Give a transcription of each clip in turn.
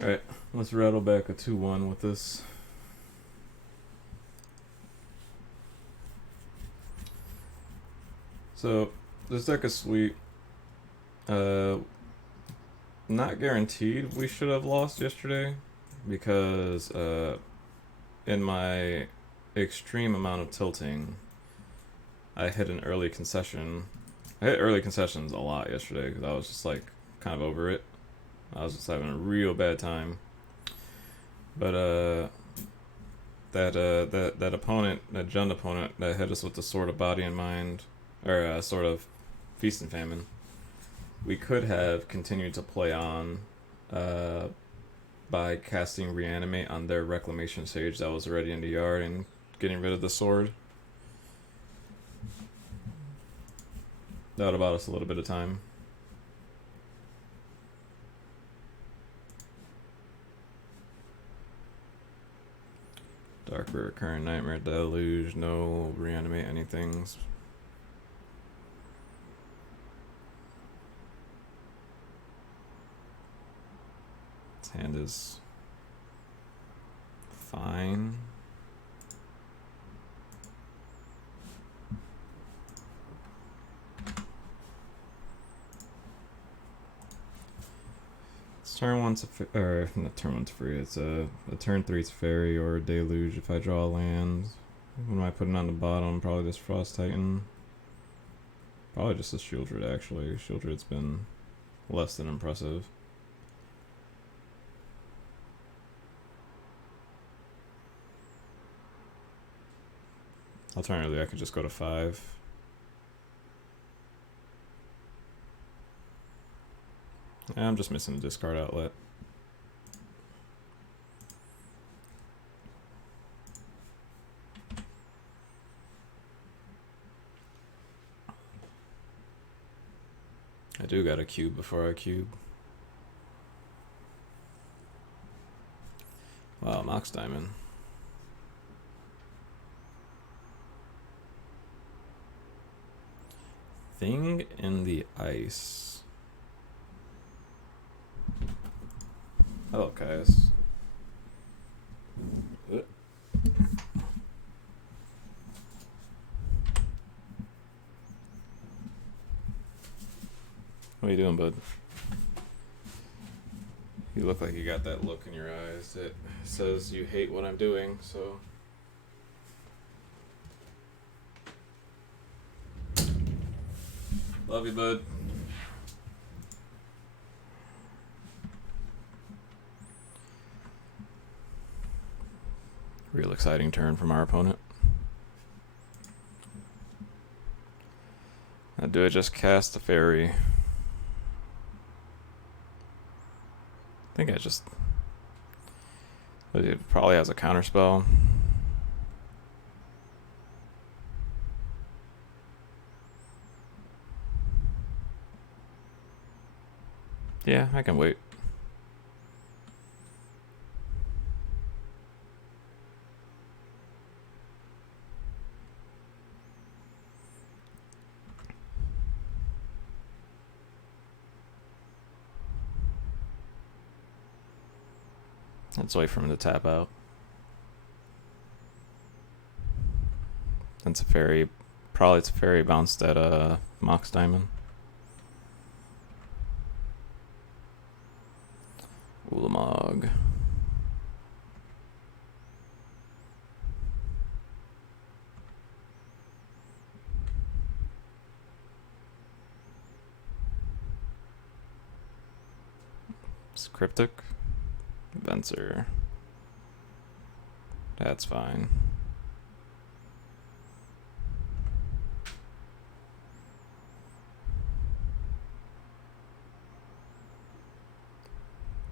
Alright, let's rattle back a 2-1 with this. So, this deck is sweet. Not guaranteed we should have lost yesterday because in my extreme amount of tilting, I hit an early concession. I hit early concessions a lot yesterday because I was just like kind of over it. I was just having a real bad time. But that opponent, that Jund opponent that hit us with the Sword of Body and Mind, or Sword of Feast and Famine, we could have continued to play on by casting Reanimate on their Reclamation Sage that was already in the yard and getting rid of the sword. That would have bought us a little bit of time. Dark Recurrent Nightmare Deluge, no Reanimate anythings. His hand is fine. Turn one's or not turn one's free. It's a turn 3's fairy or a deluge if I draw a land. What am I putting on the bottom? Probably just Frost Titan. Probably just a Shieldred actually. Shieldred's been less than impressive. Alternatively, I could just go to 5. I'm just missing a discard outlet. I do got a cube before I cube. Wow, Mox Diamond. Thing in the Ice. Hello, Caius. What are you doing, bud? You look like you got that look in your eyes that says you hate what I'm doing, so... Love you, bud. Real exciting turn from our opponent. Now do I just cast the fairy? I think I just... It probably has a counterspell. Yeah, I can wait. Let's wait for him to tap out. That's a fairy. Probably it's a fairy bounced at Mox Diamond. Ulamog. It's cryptic. Venser. That's fine.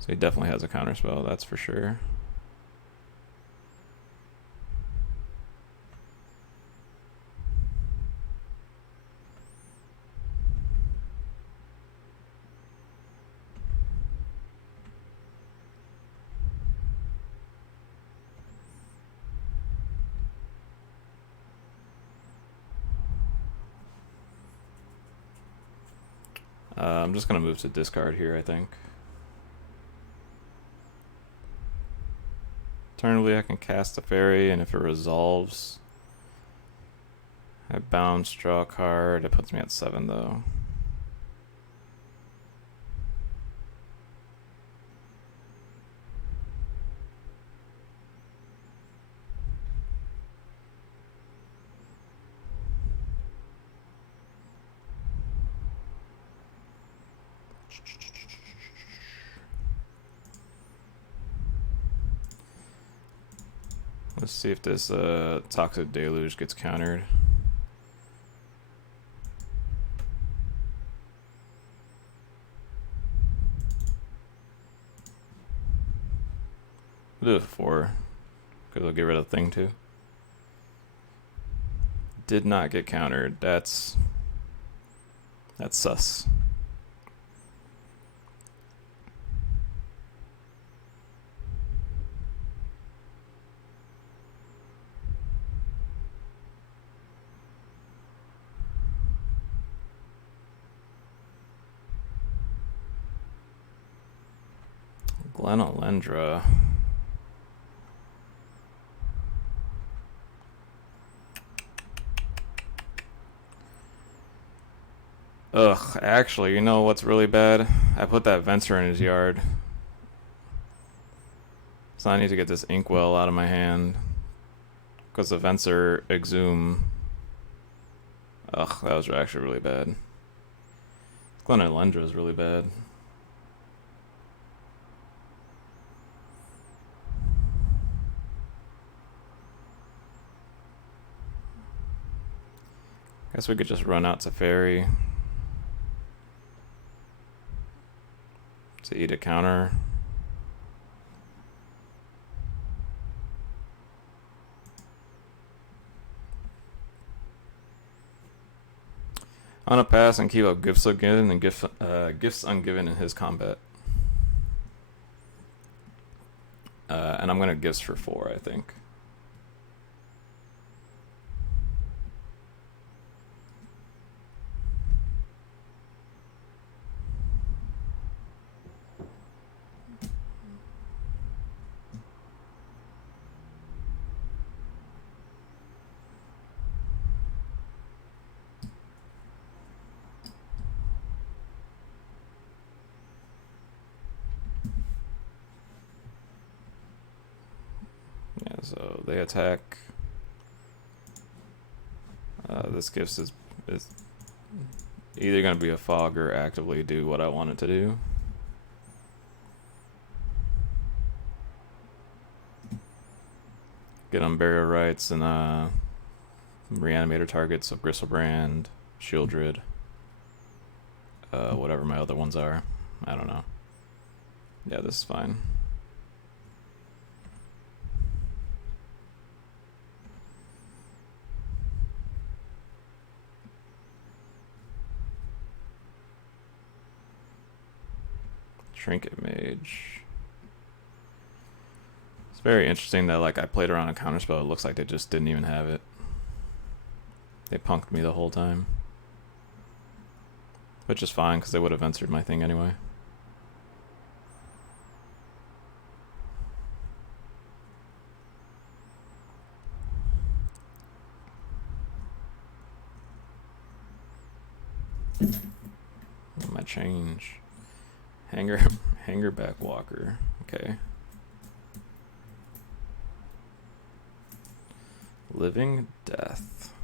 So he definitely has a counterspell, that's for sure. I'm just gonna move to discard here, I think. Alternatively, I can cast a fairy, and if it resolves, I bounce, draw a card. It puts me at 7, though. Let's see if this Toxic Deluge gets countered. We'll do it 4, because I'll get rid of the thing too. Did not get countered. That's sus. Glenalendra. Ugh, actually, you know what's really bad? I put that Venser in his yard. So I need to get this Inkwell out of my hand. Because the Venser Exhume. Ugh, that was actually really bad. Glenalendra is really bad. Guess we could just run out Teferi to eat a counter. I'm gonna pass and keep up Gifts Ungiven and Gifts Ungiven in his combat. And I'm gonna Gifts for 4, I think. Yeah, so they attack. This Gifts is either going to be a fog or actively do what I want it to do. Get Unburial Rights and Reanimator targets of Gristlebrand, Shieldred, whatever my other ones are. I don't know. Yeah, this is fine. Trinket Mage. It's very interesting that like I played around a counterspell. It looks like they just didn't even have it. They punked me the whole time. Which is fine, because they would have answered my thing anyway. What might change? Hangerback Walker. Okay. Living Death.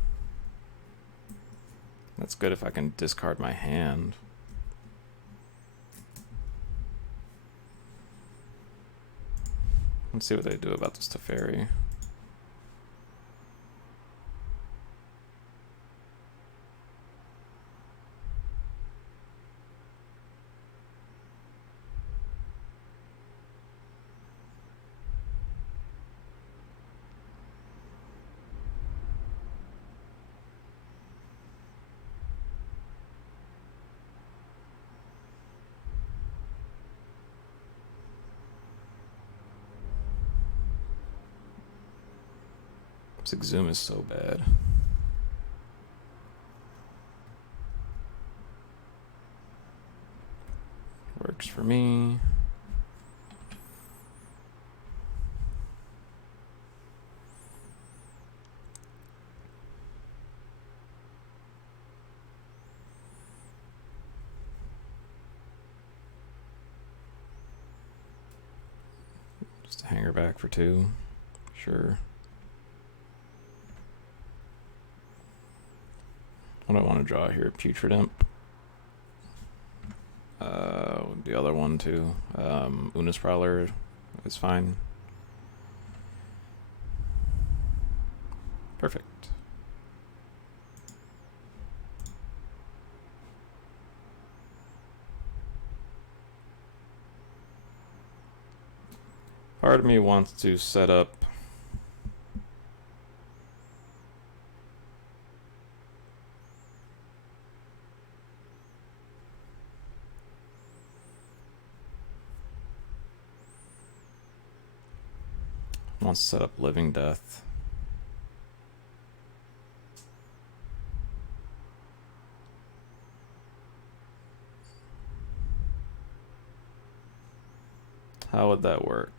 That's good if I can discard my hand. Let's see what they do about this Teferi. This Exhume is so bad. Works for me. Just hang her back for 2. Sure. What do I want to draw here? Putrid Imp. The other one too. Unis Prowler is fine. Perfect. Part of me wants to set up Living Death. How would that work?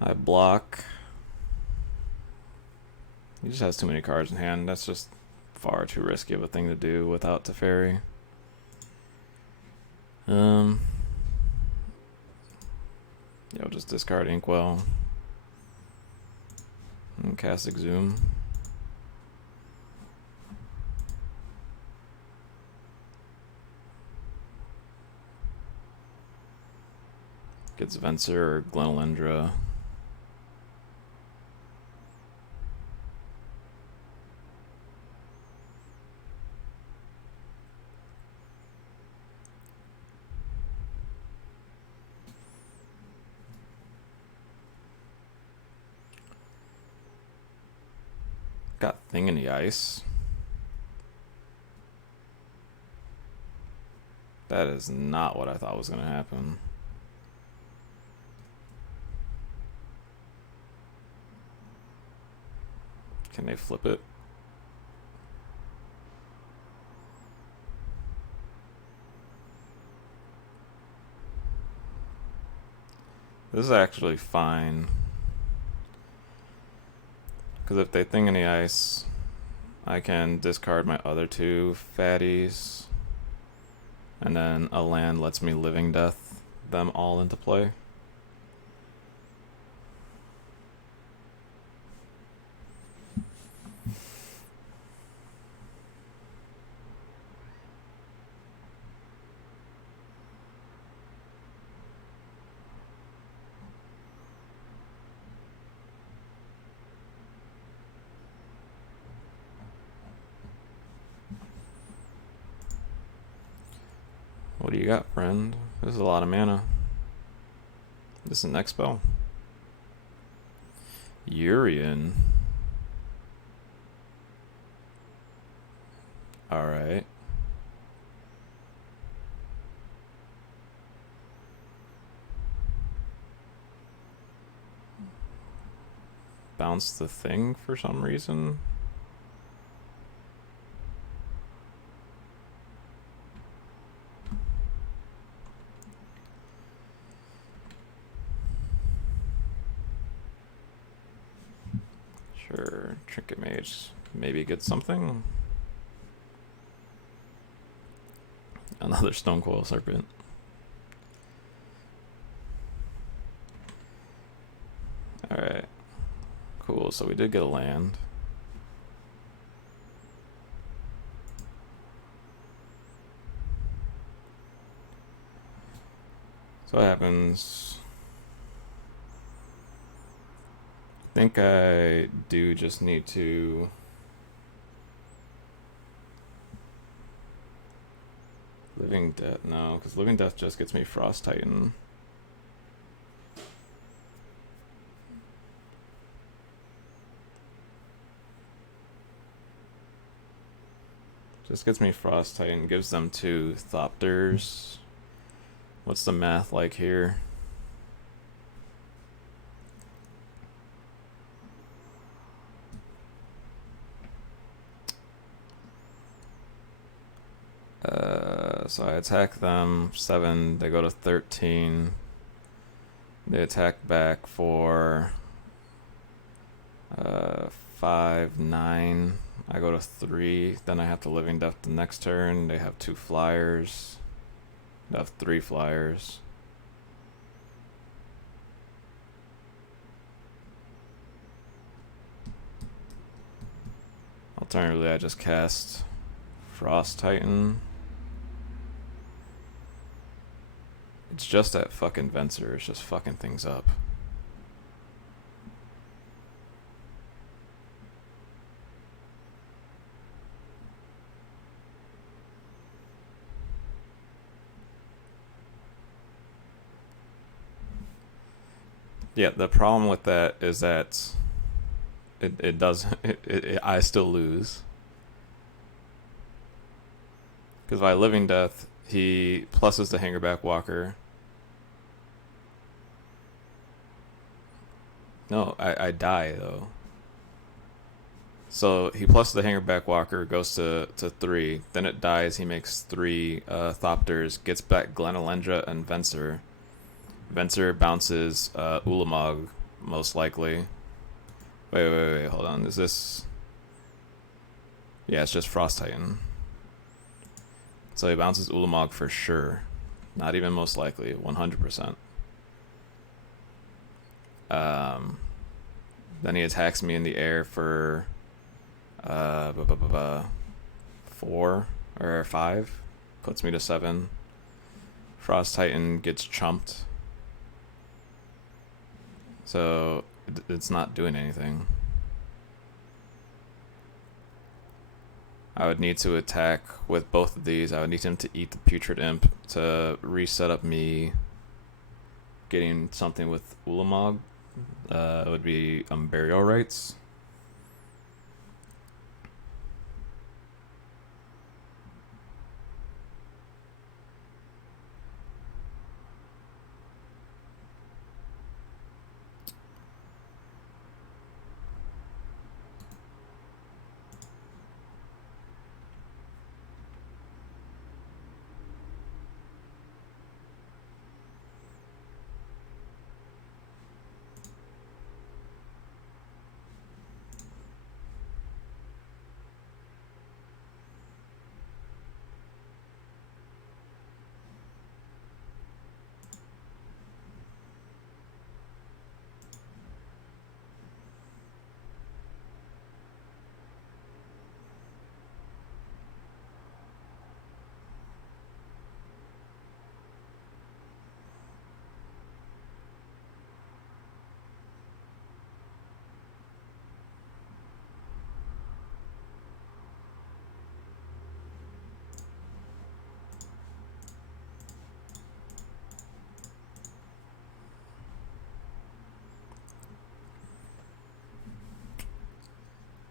I block. He just has too many cards in hand. That's just far too risky of a thing to do without Teferi. Yeah, I'll just discard Inkwell and cast Exhume. Gets Venser or Glenelendra. Got Thing in the Ice. That is not what I thought was going to happen. Can they flip it? This is actually fine. Because if they Thing in the Ice, I can discard my other 2 fatties. And then a land lets me Living Death them all into play. What do you got, friend? This is a lot of mana. This is the next spell. Urian. Alright. Bounce the thing for some reason. Sure, Trinket Mage maybe get something. Another Stonecoil Serpent. Alright. Cool, so we did get a land. So what happens? I think I do just need to Living Death, no, because Living Death just gets me Frost Titan. Just gets me Frost Titan, gives them 2 Thopters. What's the math like here? So I attack them 7, they go to 13. They attack back for 5, 9. I go to 3, then I have to Living Death the next turn. They have 2 flyers. They have 3 flyers. Alternatively, I just cast Frost Titan. It's just that fucking Venser. It's just fucking things up. Yeah, the problem with that is that it doesn't. I still lose. Because by Living Death, he pluses the Hangerback Walker. No, I die though. So he pluses the Hangerback Walker, goes to 3. Then it dies. He makes 3 Thopters, gets back Glenalendra and Venser. Venser bounces Ulamog, most likely. Wait, hold on. Is this... Yeah, it's just Frost Titan. So he bounces Ulamog for sure. Not even most likely, 100%. Then he attacks me in the air for 4 or 5. Puts me to 7. Frost Titan gets chumped. So it's not doing anything. I would need to attack with both of these. I would need him to eat the Putrid Imp to reset up me getting something with Ulamog. It would be Burial Rites.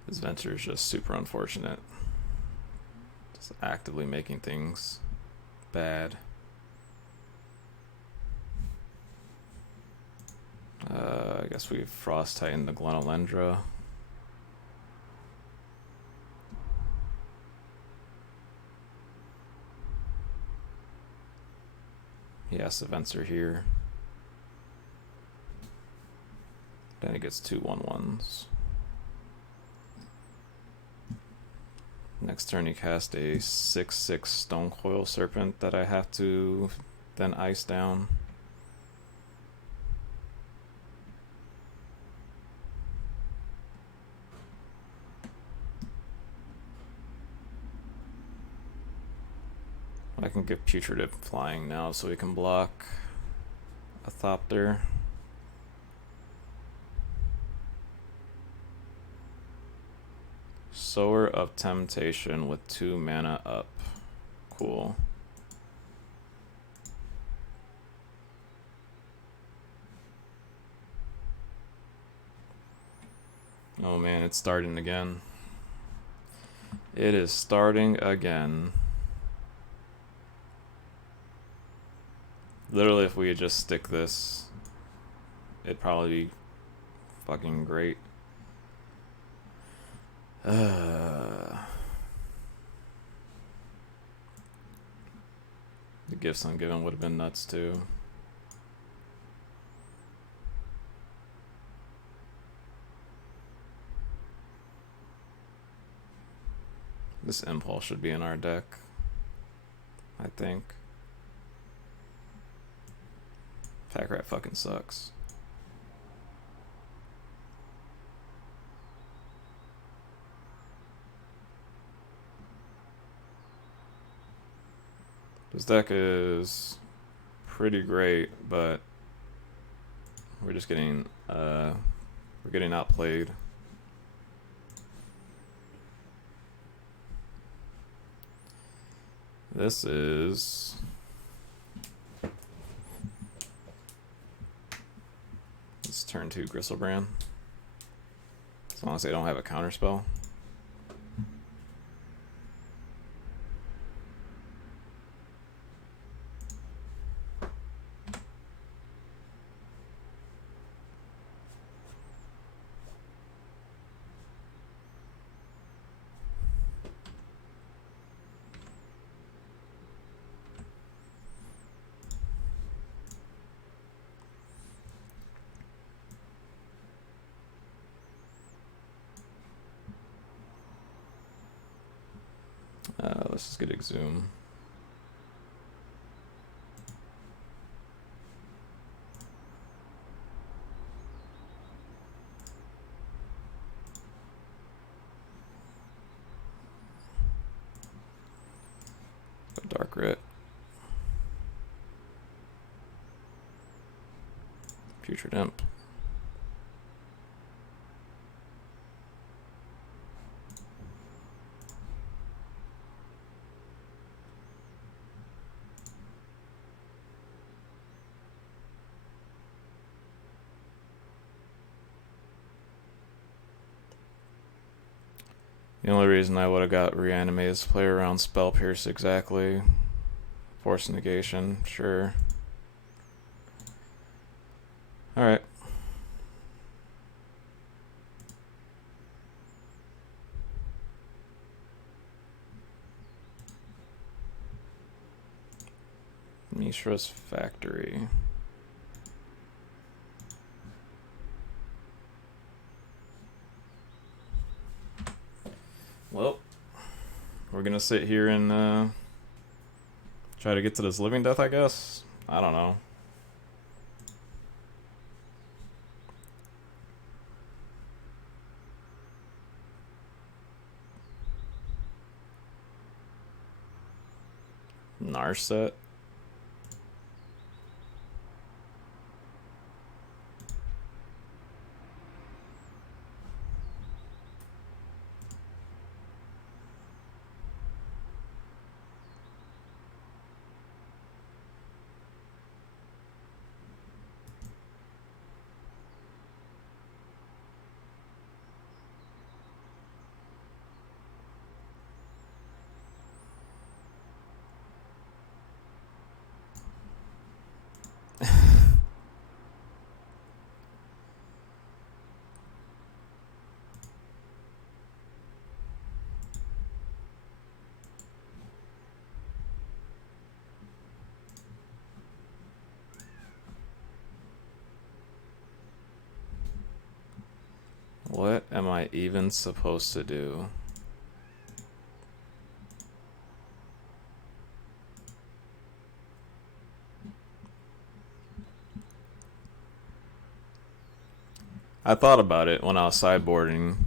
This venture is just super unfortunate. Just actively making things bad. I guess we Frost Titan the Glenalendra. Yes, the Venser here. Then he gets 2 1/1s. Next turn he cast a 6/6 Stonecoil Serpent that I have to then ice down. I can get Putrid flying now so we can block a Thopter. Sower of Temptation with 2 mana up. Cool. Oh man, it's starting again. It is starting again. Literally, if we could just stick this, it'd probably be fucking great. The gifts I'm given would have been nuts too. This Impulse should be in our deck, I think. Pack Rat fucking sucks. This deck is pretty great, but we're just getting outplayed. This is turn 2 Gristlebrand. As long as they don't have a counterspell. Let's just get Exhume. Dark Rit. Putrid Imp. The only reason I would have got Reanimate is to play around Spell Pierce exactly. Force Negation, sure. Alright. Mishra's Factory. Well, we're gonna sit here and try to get to this living death, I guess. I don't know. Narset. What am I even supposed to do? I thought about it when I was sideboarding.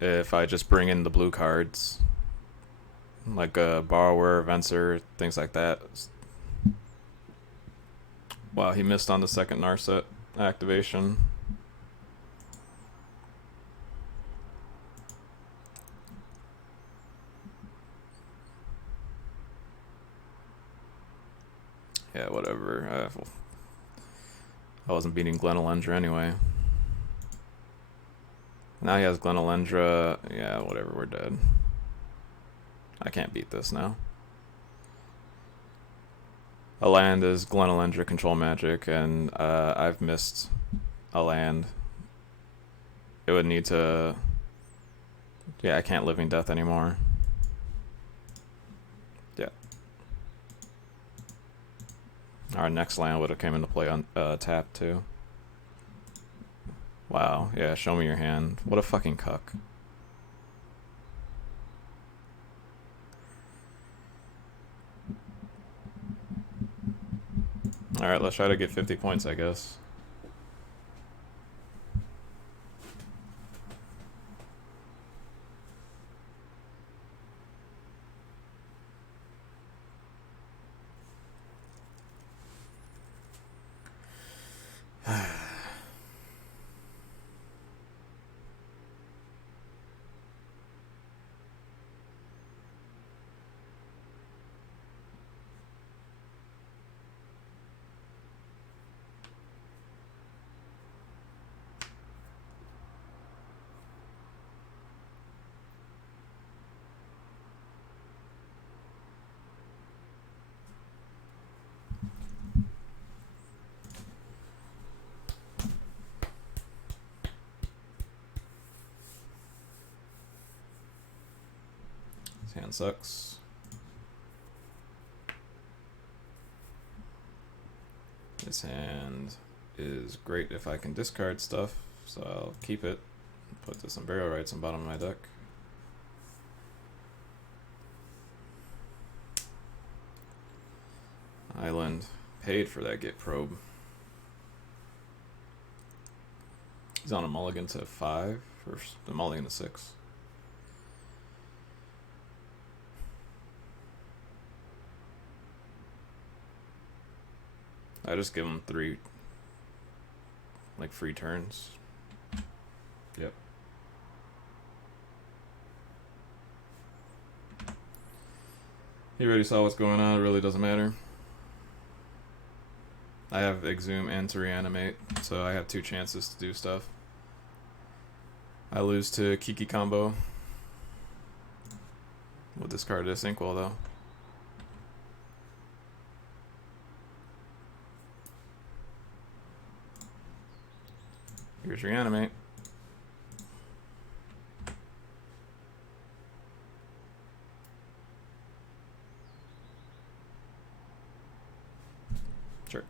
If I just bring in the blue cards, like a Borrower, Venser, things like that. Wow, he missed on the second Narset activation. Yeah, whatever. I wasn't beating Glenelendra anyway. Now he has Glenelendra. Yeah, whatever, we're dead. I can't beat this now. A land is Glenelendra control magic, and I've missed a land. It would need to... Yeah, I can't Living Death anymore. Yeah. Our next land would have came into play on tap, too. Wow, yeah, show me your hand. What a fucking cuck. Alright, let's try to get 50 points, I guess. Hand sucks. This hand is great if I can discard stuff, so I'll keep it. Put this on burial rights on bottom of my deck. Island paid for that Git probe. He's on a mulligan to 5 or the mulligan to 6. I just give him 3 like free turns. Yep. He already saw what's going on, it really doesn't matter. I have Exhume and to reanimate, so I have 2 chances to do stuff. I lose to Kiki combo. We'll discard this Inkwell though. Here's reanimate. Sure.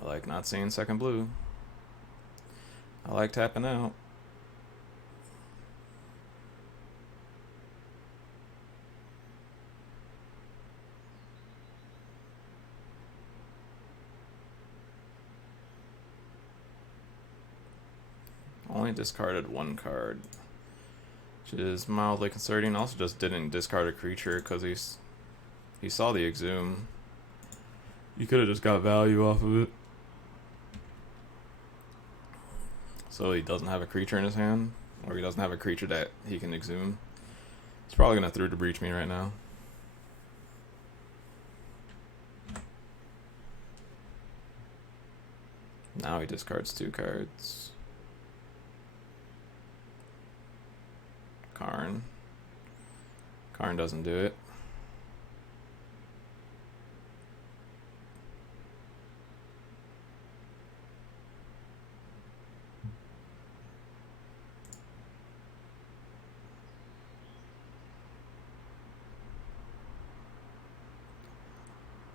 I like not seeing second blue. I like tapping out. Only discarded 1 card, which is mildly concerning. Also just didn't discard a creature because he saw the Exhume. You could have just got value off of it. So he doesn't have a creature in his hand, or he doesn't have a creature that he can Exhume. He's probably gonna through to breach me right now. Now he discards 2 cards. Karn. Karn doesn't do it.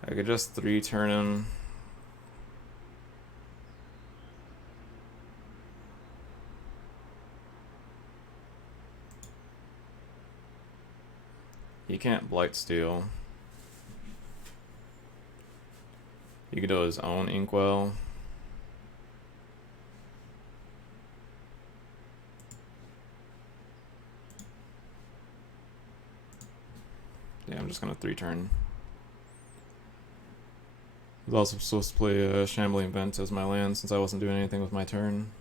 I could just 3-turn him. He can't Blightsteel. He could do his own Inkwell. Yeah, I'm just gonna 3-turn. I was also supposed to play a Shambling Vent as my land since I wasn't doing anything with my turn.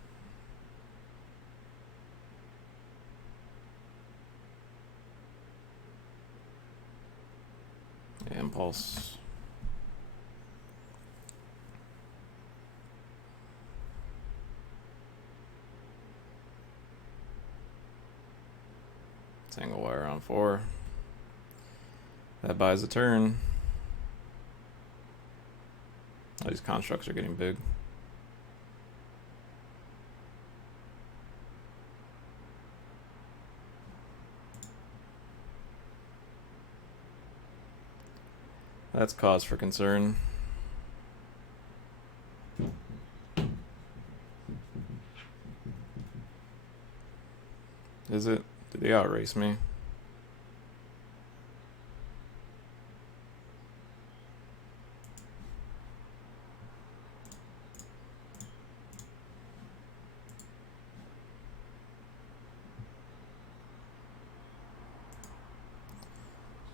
Yeah, Impulse. Tangle Wire on 4. That buys a turn. All these constructs are getting big. That's cause for concern. Is it? Did they outrace me?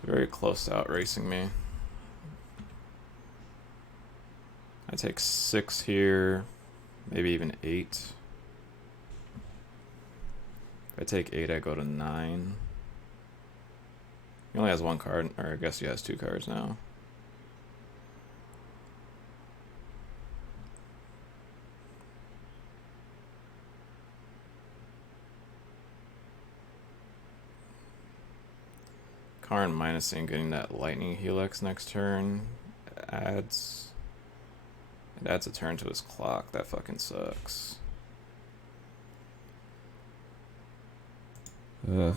Very close to outracing me. I take 6 here, maybe even 8. If I take 8, I go to 9. He only has 1 card, or I guess he has 2 cards now. Karn minusing, getting that lightning helix next turn adds. It adds a turn to his clock. That fucking sucks. Ugh.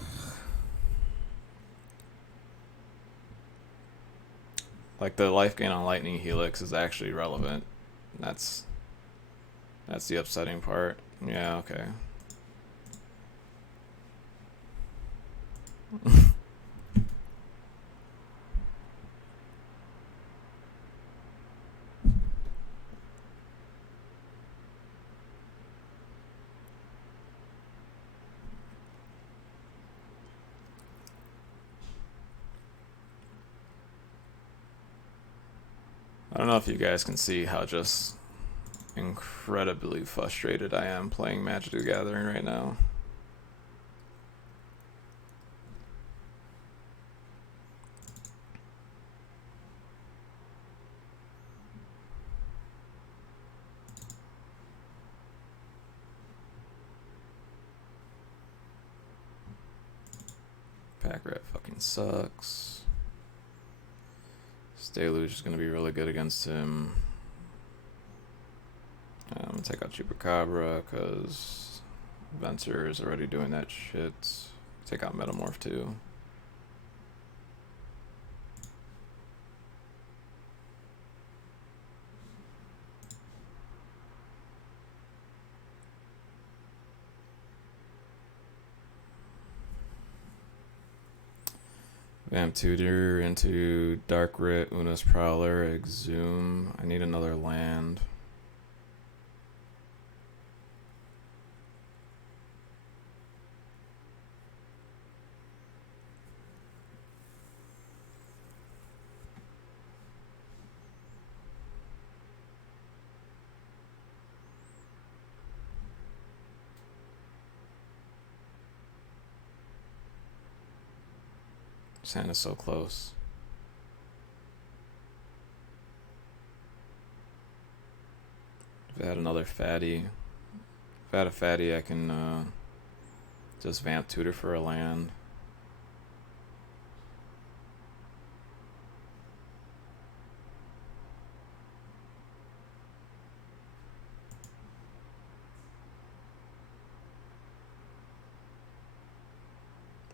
Like the life gain on lightning helix is actually relevant. That's the upsetting part. Yeah, okay. I don't know if you guys can see how just incredibly frustrated I am playing Magic the Gathering right now. Pack rat fucking sucks. Deluge is going to be really good against him. I'm going to take out Chupacabra because Venser is already doing that shit. Take out Metamorph too. Vamp Tutor into Dark Rit, Una's Prowler, Exhume. I need another land. Santa's so close. If I had another fatty, if I had a fatty, I can just Vamp Tutor for a land.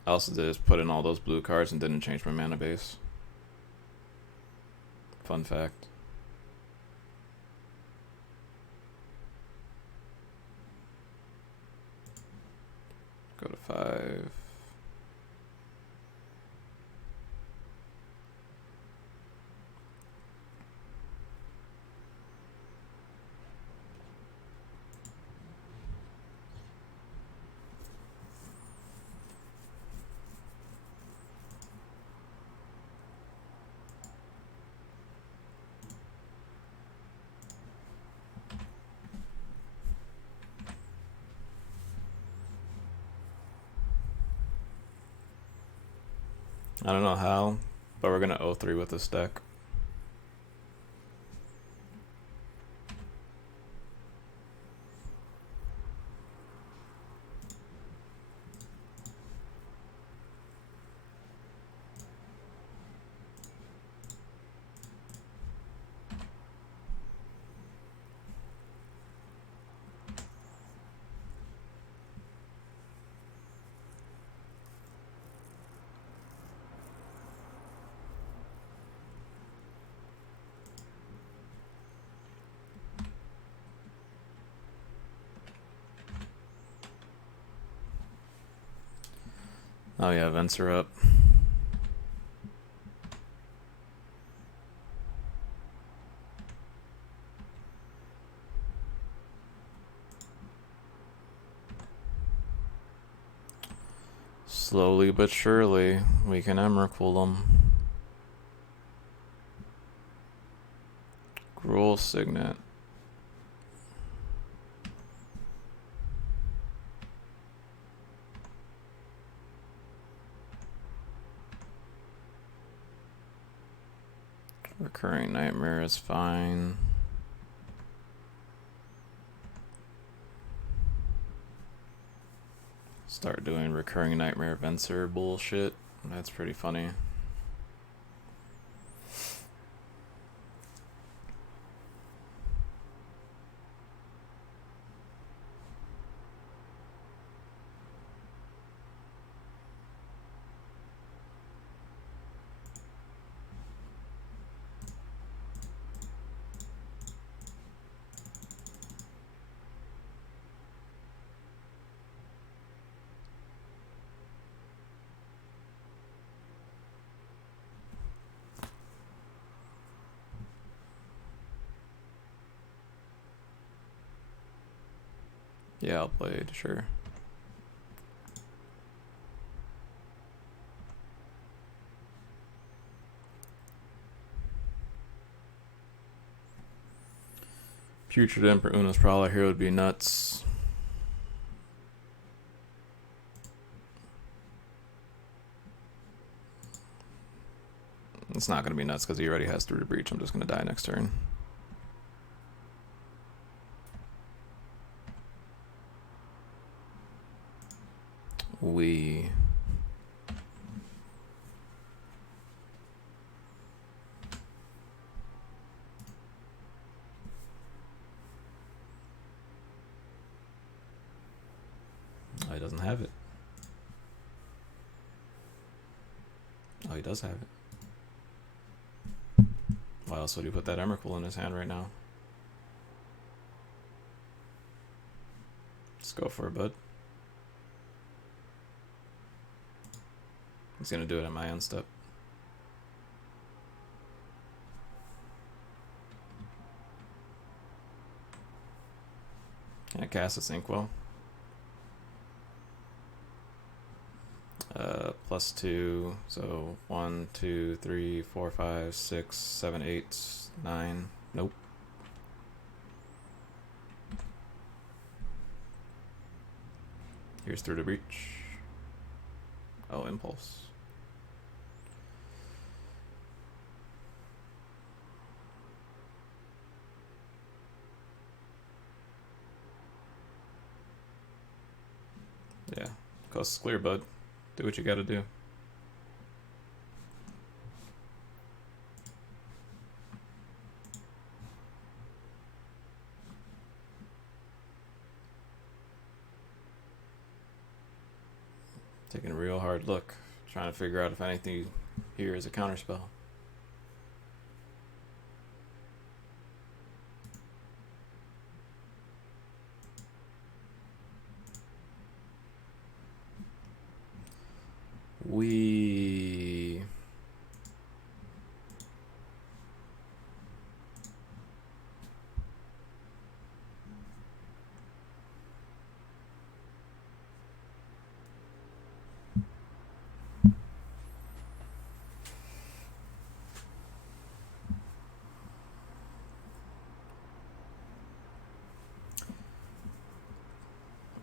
I also did is put in all those blue cards and didn't change my mana base. Fun fact. Go to 5. I don't know how, but we're gonna 0-3 with this deck. Oh yeah, vents are up. Slowly but surely, we can Emrakul them. Gruul Signet. Recurring Nightmare is fine. Start doing Recurring Nightmare Venser bullshit. That's pretty funny. Yeah, I'll play it, sure. Putrid Emperor Uno's Prowler here would be nuts. It's not going to be nuts because he already has through the breach. I'm just going to die next turn. Oh, he doesn't have it. Oh, he does have it. Why else would he put that Emrakul in his hand right now? Let's go for it, bud. He's gonna do it at my end step. Can I cast this Inkwell? +2, so 1, 2, 3, 4, 5, 6, 7, 8, 9. Nope. Here's through the breach. Oh, impulse. Yeah, coast is clear, bud. Do what you gotta do. Taking a real hard look, trying to figure out if anything here is a counterspell.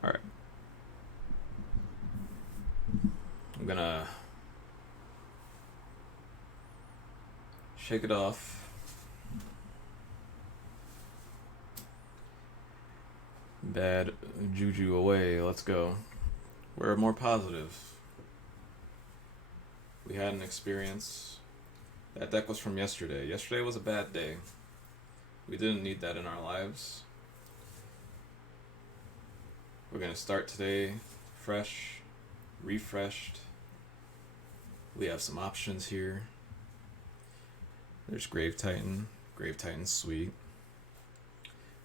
Alright. I'm gonna shake it off. Bad juju away. Let's go. We're more positive. We had an experience. That deck was from yesterday. Yesterday was a bad day. We didn't need that in our lives. We're gonna start today fresh, refreshed. We have some options here. There's Grave Titan. Grave Titan's sweet.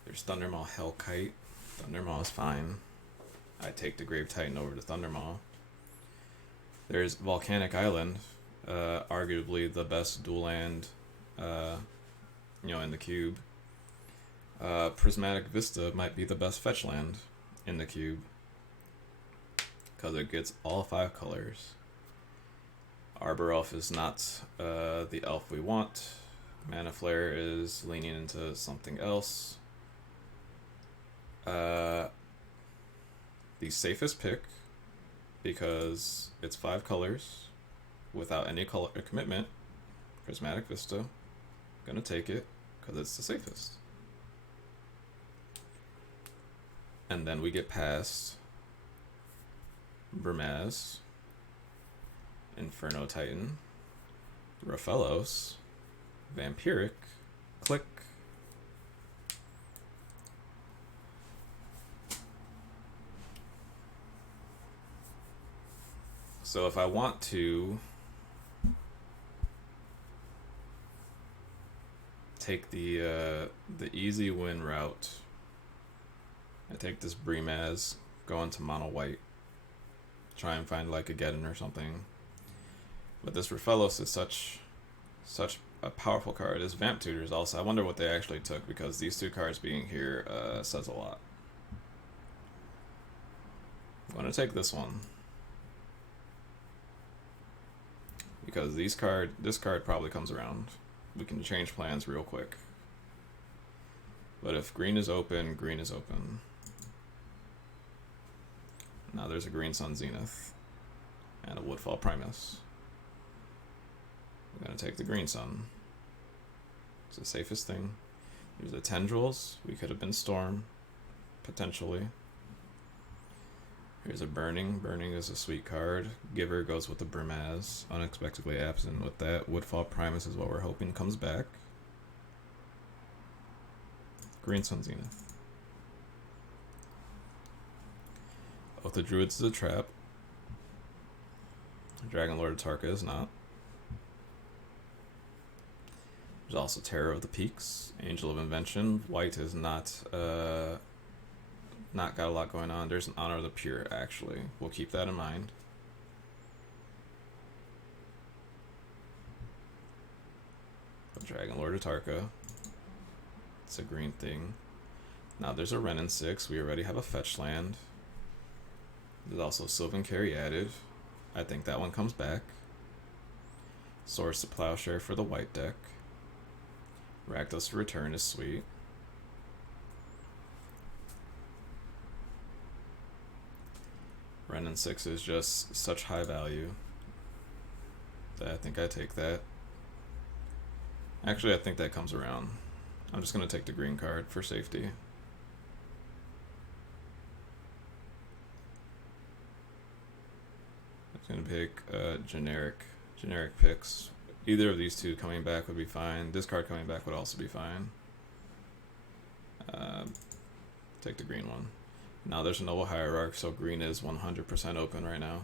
There's Thundermaw Hellkite. Thundermaw is fine. I take the Grave Titan over the Thundermaw. There's Volcanic Island, arguably the best dual land, in the cube. Prismatic Vista might be the best fetch land in the cube because it gets all 5 colors. Arbor Elf is not the elf we want. Mana Flare is leaning into something else. The safest pick, because it's 5 colors without any color commitment, Prismatic Vista. Gonna take it because it's the safest. And then we get past Burmaz, Inferno Titan, Raphaelos, Vampiric, click. So if I want to take the easy win route, I take this Breemaz, go into mono white, try and find like a Geddon or something. But this Raphaelos is such a powerful card. This Vamp Tutors also. I wonder what they actually took, because these 2 cards being here says a lot. I'm gonna take this one because this card probably comes around. We can change plans real quick. But if green is open, green is open. Now there's a Green Sun Zenith and a Woodfall Primus. I'm gonna take the Green Sun. It's the safest thing. There's the Tendrils. We could have been Storm, potentially. Here's a Burning. Burning is a sweet card. Giver goes with the Brimaz. Unexpectedly absent with that. Woodfall Primus is what we're hoping comes back. Green Sun Zenith. Oath of Druids is a trap. Dragon Lord of Tarka is not. There's also Terror of the Peaks, Angel of Invention. White is not got a lot going on. There's an Honor of the Pure, actually. We'll keep that in mind. Dragon Lord of Tarka. It's a green thing. Now there's a Renin 6. We already have a fetch land. There's also Sylvan Caryatid. I think that one comes back. Source to Plowshare for the white deck. Rakdos Return is sweet. Renin 6 is just such high value that I think I take that. Actually, I think that comes around. I'm just going to take the green card for safety. I'm going to pick generic picks. Either of these two coming back would be fine. This card coming back would also be fine. Take the green one. Now there's a Noble Hierarch, so green is 100% open right now.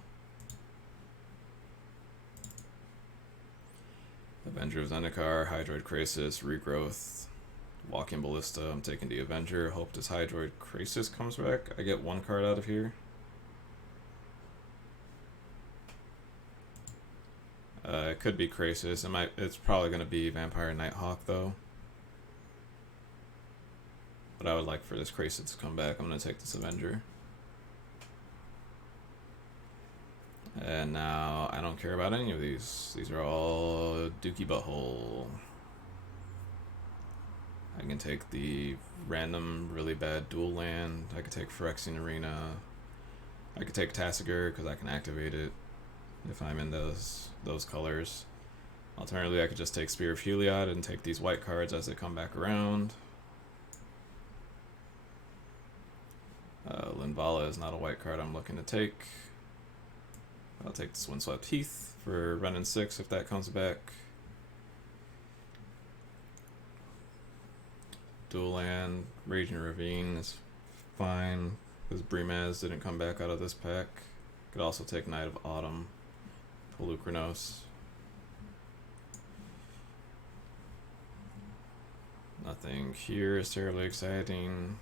Avenger of Zendikar, Hydroid Krasis, Regrowth, Walking Ballista. I'm taking the Avenger. Hope this Hydroid Krasis comes back. I get one card out of here. It could be Krasis. It's probably going to be Vampire Nighthawk, though. But I would like for this Krasis to come back. I'm going to take this Avenger. And now I don't care about any of these. These are all Dookie Butthole. I can take the random, really bad dual land. I could take Phyrexian Arena. I could take Tassiger because I can activate it if I'm in those colors. Alternatively, I could just take Spear of Heliod and take these white cards as they come back around. Linvala is not a white card I'm looking to take. I'll take this Windswept Heath for Renin 6 if that comes back. Dual land, Raging Ravine is fine because Brimaz didn't come back out of this pack. Could also take Knight of Autumn, Polukranos. Nothing here is terribly exciting.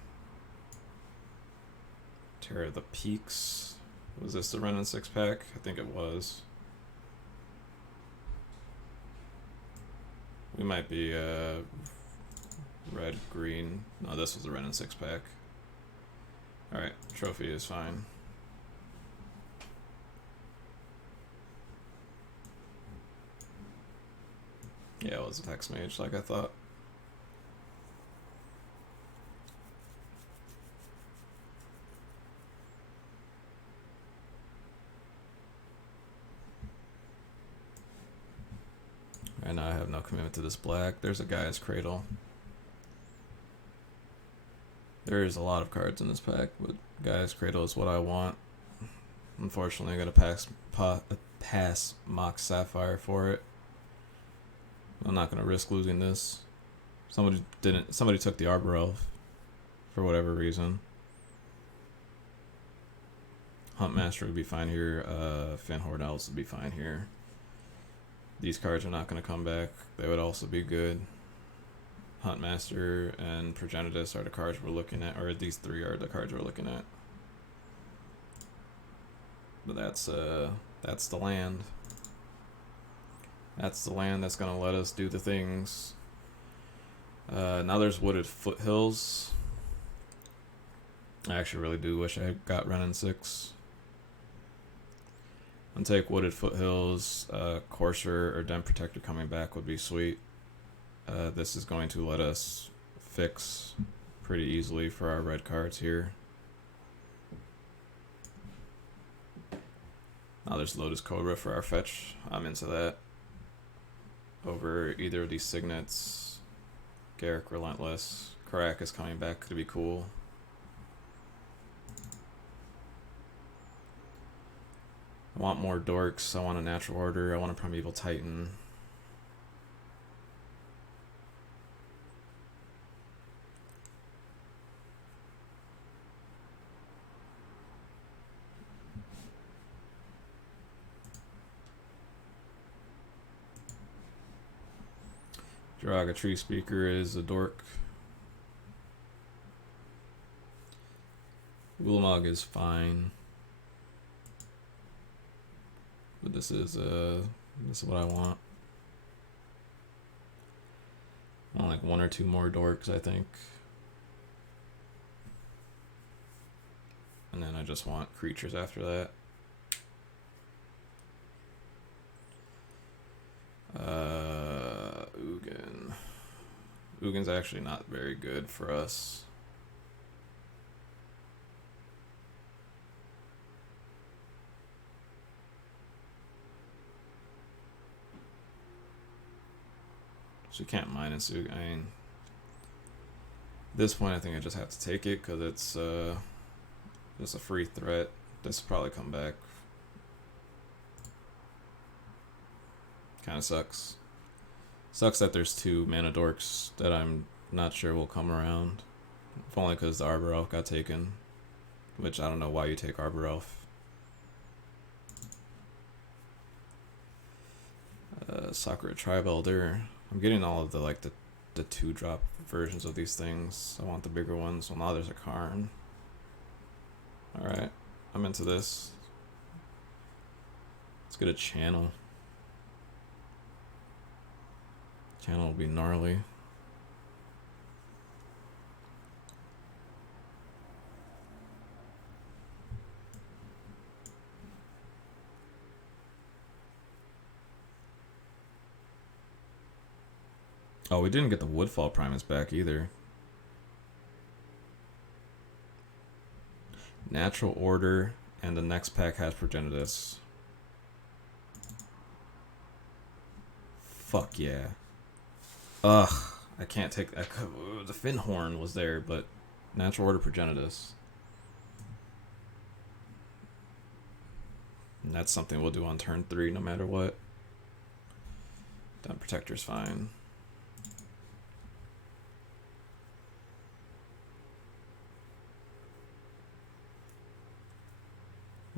Terror of the Peaks. Was this the Renin 6 pack? I think it was. We might be red, green. No, this was the Renin 6 pack. Alright, trophy is fine. Yeah, it was a Hex Mage like I thought. Right now I have no commitment to this black. There's a Guy's Cradle. There is a lot of cards in this pack, but Guy's Cradle is what I want. Unfortunately, I gotta pass Mox Sapphire for it. I'm not gonna risk losing this. Somebody took the Arbor Elf for whatever reason. Huntmaster would be fine here. Finhorn Elves would be fine here. These cards are not going to come back. They would also be good. Huntmaster and Progenitus are the cards we're looking at, or these three are the cards we're looking at. But that's the land. That's the land that's going to let us do the things. Now there's Wooded Foothills. I actually really do wish I got Renin 6. And take Wooded Foothills, Courser or Den Protector coming back would be sweet. This is going to let us fix pretty easily for our red cards here. Now there's Lotus Cobra for our fetch. I'm into that. Over either of these signets. Garrick Relentless. Karak is coming back, could be cool. I want more dorks. I want a natural order. I want a Primeval Titan. Draga Tree Speaker is a dork. Ulamog is fine. But this is what I want. I want like one or two more dorks, I think. And then I just want creatures after that. Ugin. Ugin's actually not very good for us. So you can't minus Ugin. I mean, at this point I think I just have to take it because it's just a free threat. This will probably come back. Kind of sucks. Sucks that there's two mana dorks that I'm not sure will come around. If only because the Arbor Elf got taken. Which I don't know why you take Arbor Elf. Sakura Tribe Elder. I'm getting all of the like the 2-drop versions of these things. I want the bigger ones. Well, now there's a Karn. Alright, I'm into this. Let's get a channel. Channel will be gnarly. Oh, we didn't get the Woodfall Primus back either. Natural Order, and the next pack has Progenitus. Fuck yeah. Ugh, I can't take that. The Finhorn was there, but Natural Order Progenitus. And that's something we'll do on turn 3 no matter what. Den Protector's fine.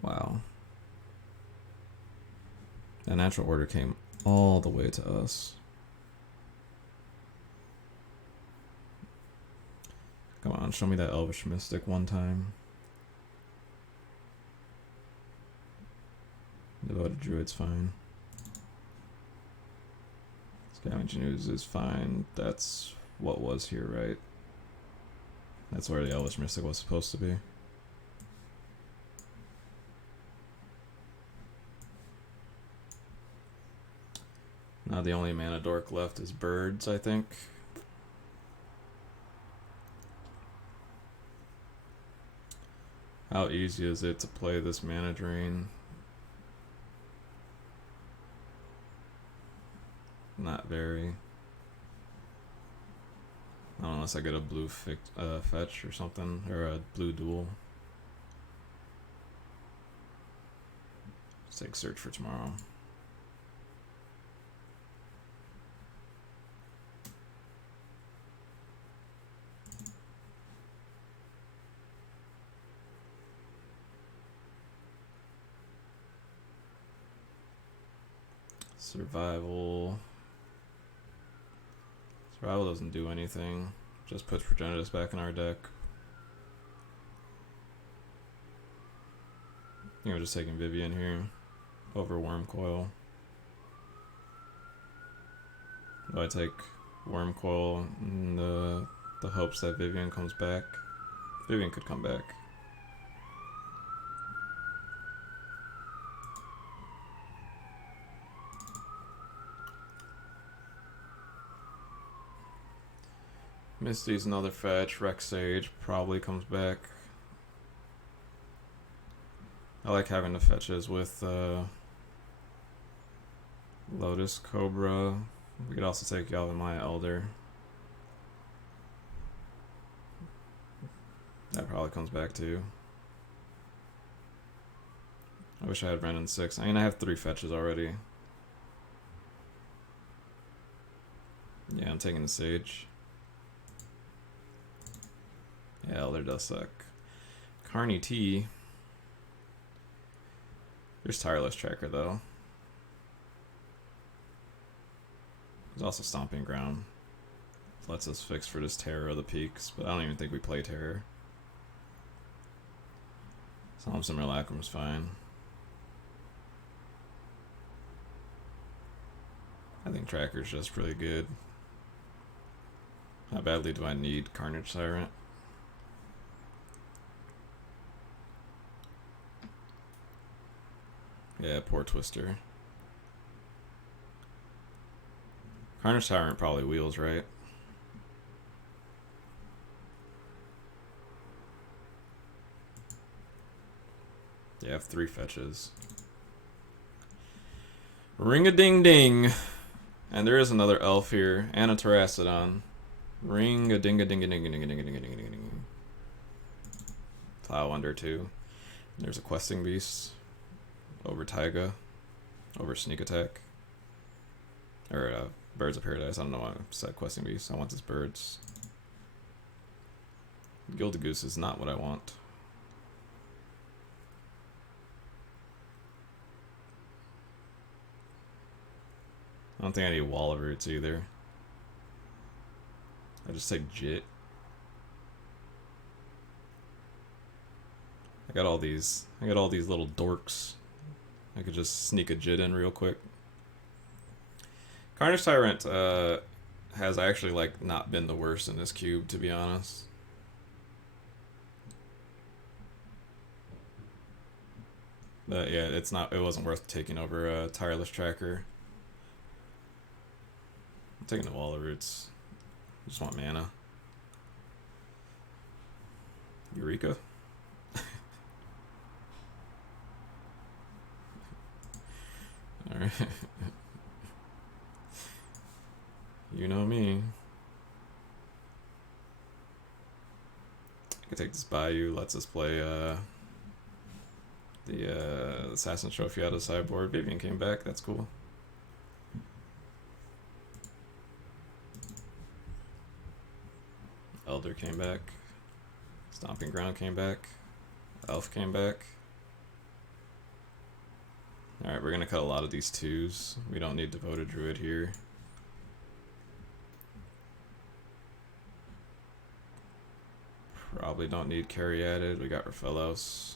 Wow. That Natural Order came all the way to us. Come on, show me that Elvish Mystic one time. Devoted Druid's fine. Scavenging Ooze is fine. That's what was here, right? That's where the Elvish Mystic was supposed to be. Now the only mana dork left is Birds, I think. How easy is it to play this mana drain? Not very. Unless I get a blue fetch or something, or a blue duel. Let's take Search for Tomorrow. Survival. Survival doesn't do anything. Just puts Progenitus back in our deck. I think I'm just taking Vivian here over Wormcoil. Do I take Wormcoil in the hopes that Vivian comes back? Vivian could come back. Misty's another fetch. Rex Sage probably comes back. I like having the fetches with Lotus Cobra. We could also take Yavimaya Elder. That probably comes back too. I wish I had Renin 6. I mean, I have 3 fetches already. Yeah, I'm taking the Sage. Yeah, Elder does suck. Carney T. There's Tireless Tracker though. There's also Stomping Ground. Lets us fix for this Terror of the Peaks, but I don't even think we play Terror. Solemn Simulacrum's fine. I think Tracker's just really good. How badly do I need Carnage Tyrant? Yeah, poor Twister. Carnage Tyrant probably wheels, right? Yeah, I have 3 fetches. Ring-a-ding-ding. And there is another elf here, and a Terracodon. Ring-a-ding-a-ding-a-ding-a-ding-a-ding-a-ding-a-ding. Plow under 2. There's a Questing Beast. Over Taiga. Over Sneak Attack. Or Birds of Paradise. I don't know why I said Questing Beast. I want this Birds. Gilded Goose is not what I want. I don't think I need Wall of Roots either. I just take Jit. I got all these little dorks. I could just sneak a Jit in real quick. Carnage Tyrant has actually like not been the worst in this cube, to be honest. But yeah, it wasn't worth taking over a Tireless Tracker. I'm taking the Wall of Roots. I just want mana. Eureka. Alright. You know me. I could take this Bayou, lets us play the Assassin Trophy out of the sideboard. Vivian came back, that's cool. Elder came back. Stomping Ground came back. Elf came back. Alright, we're gonna cut a lot of these 2s. We don't need Devoted Druid here. Probably don't need Caryatid. We got Raphaelos.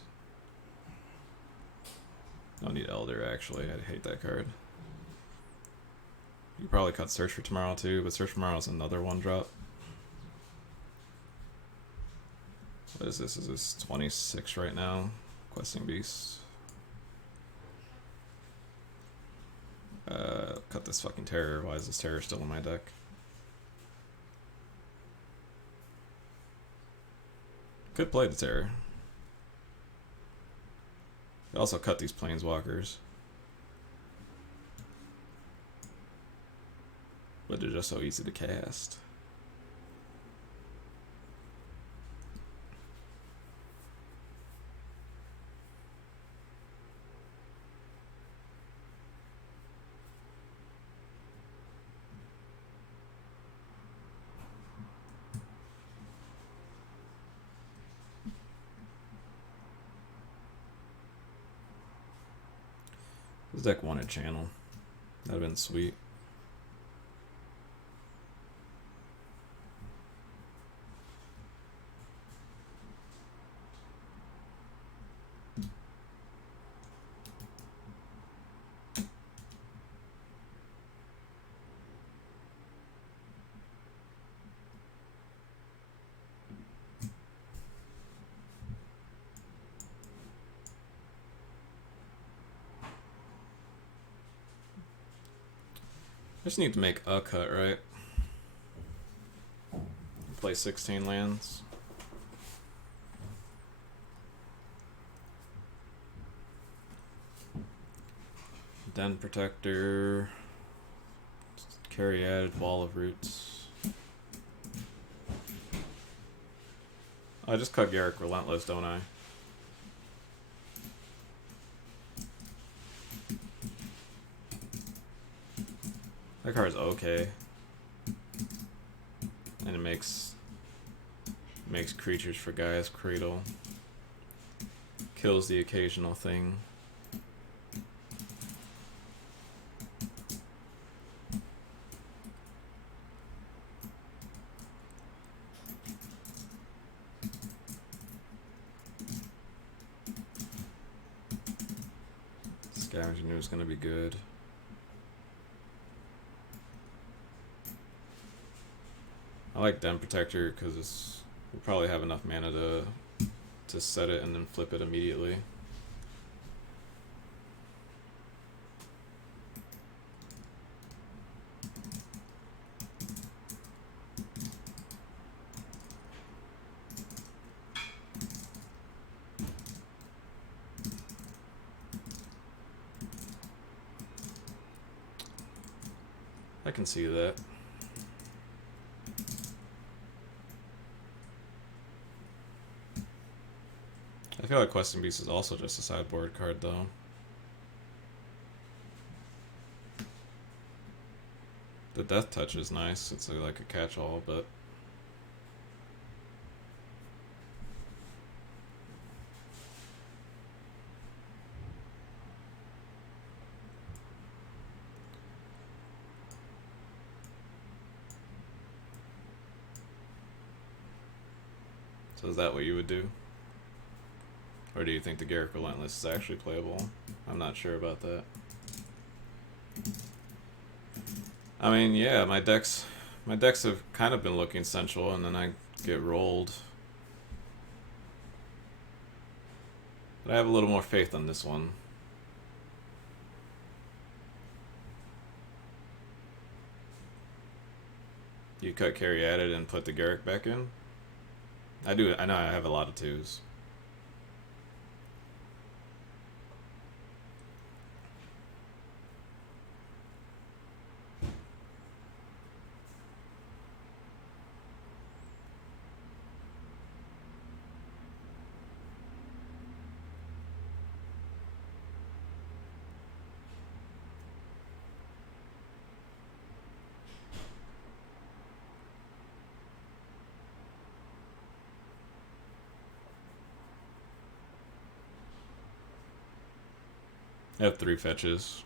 Don't need Elder, actually. I hate that card. You probably cut Search for Tomorrow too, but Search for Tomorrow is another 1-drop. What is this? Is this 26 right now? Questing Beast. Cut this fucking Terror. Why is this Terror still in my deck? Could play the Terror. Also cut these Planeswalkers. But they're just so easy to cast. This deck wanted Channel. That'd have been sweet. I just need to make a cut, right? play 16 lands. Den Protector. Carry added Wall of Roots. I just cut Garrick Relentless, don't I? That card's okay. And it makes creatures for Gaia's Cradle. Kills the occasional thing. Scavenger New is gonna be good. I like Den Protector because we'll probably have enough mana to set it and then flip it immediately. I can see that. I feel like Questing Beast is also just a sideboard card, though. The Death Touch is nice. It's like a catch-all, but... So is that what you would do? Or do you think the Garrick Relentless is actually playable? I'm not sure about that. I mean, yeah, my decks have kind of been looking central, and then I get rolled. But I have a little more faith on this one. You cut Carry Added and put the Garrick back in? I know I have a lot of twos. I have 3 fetches.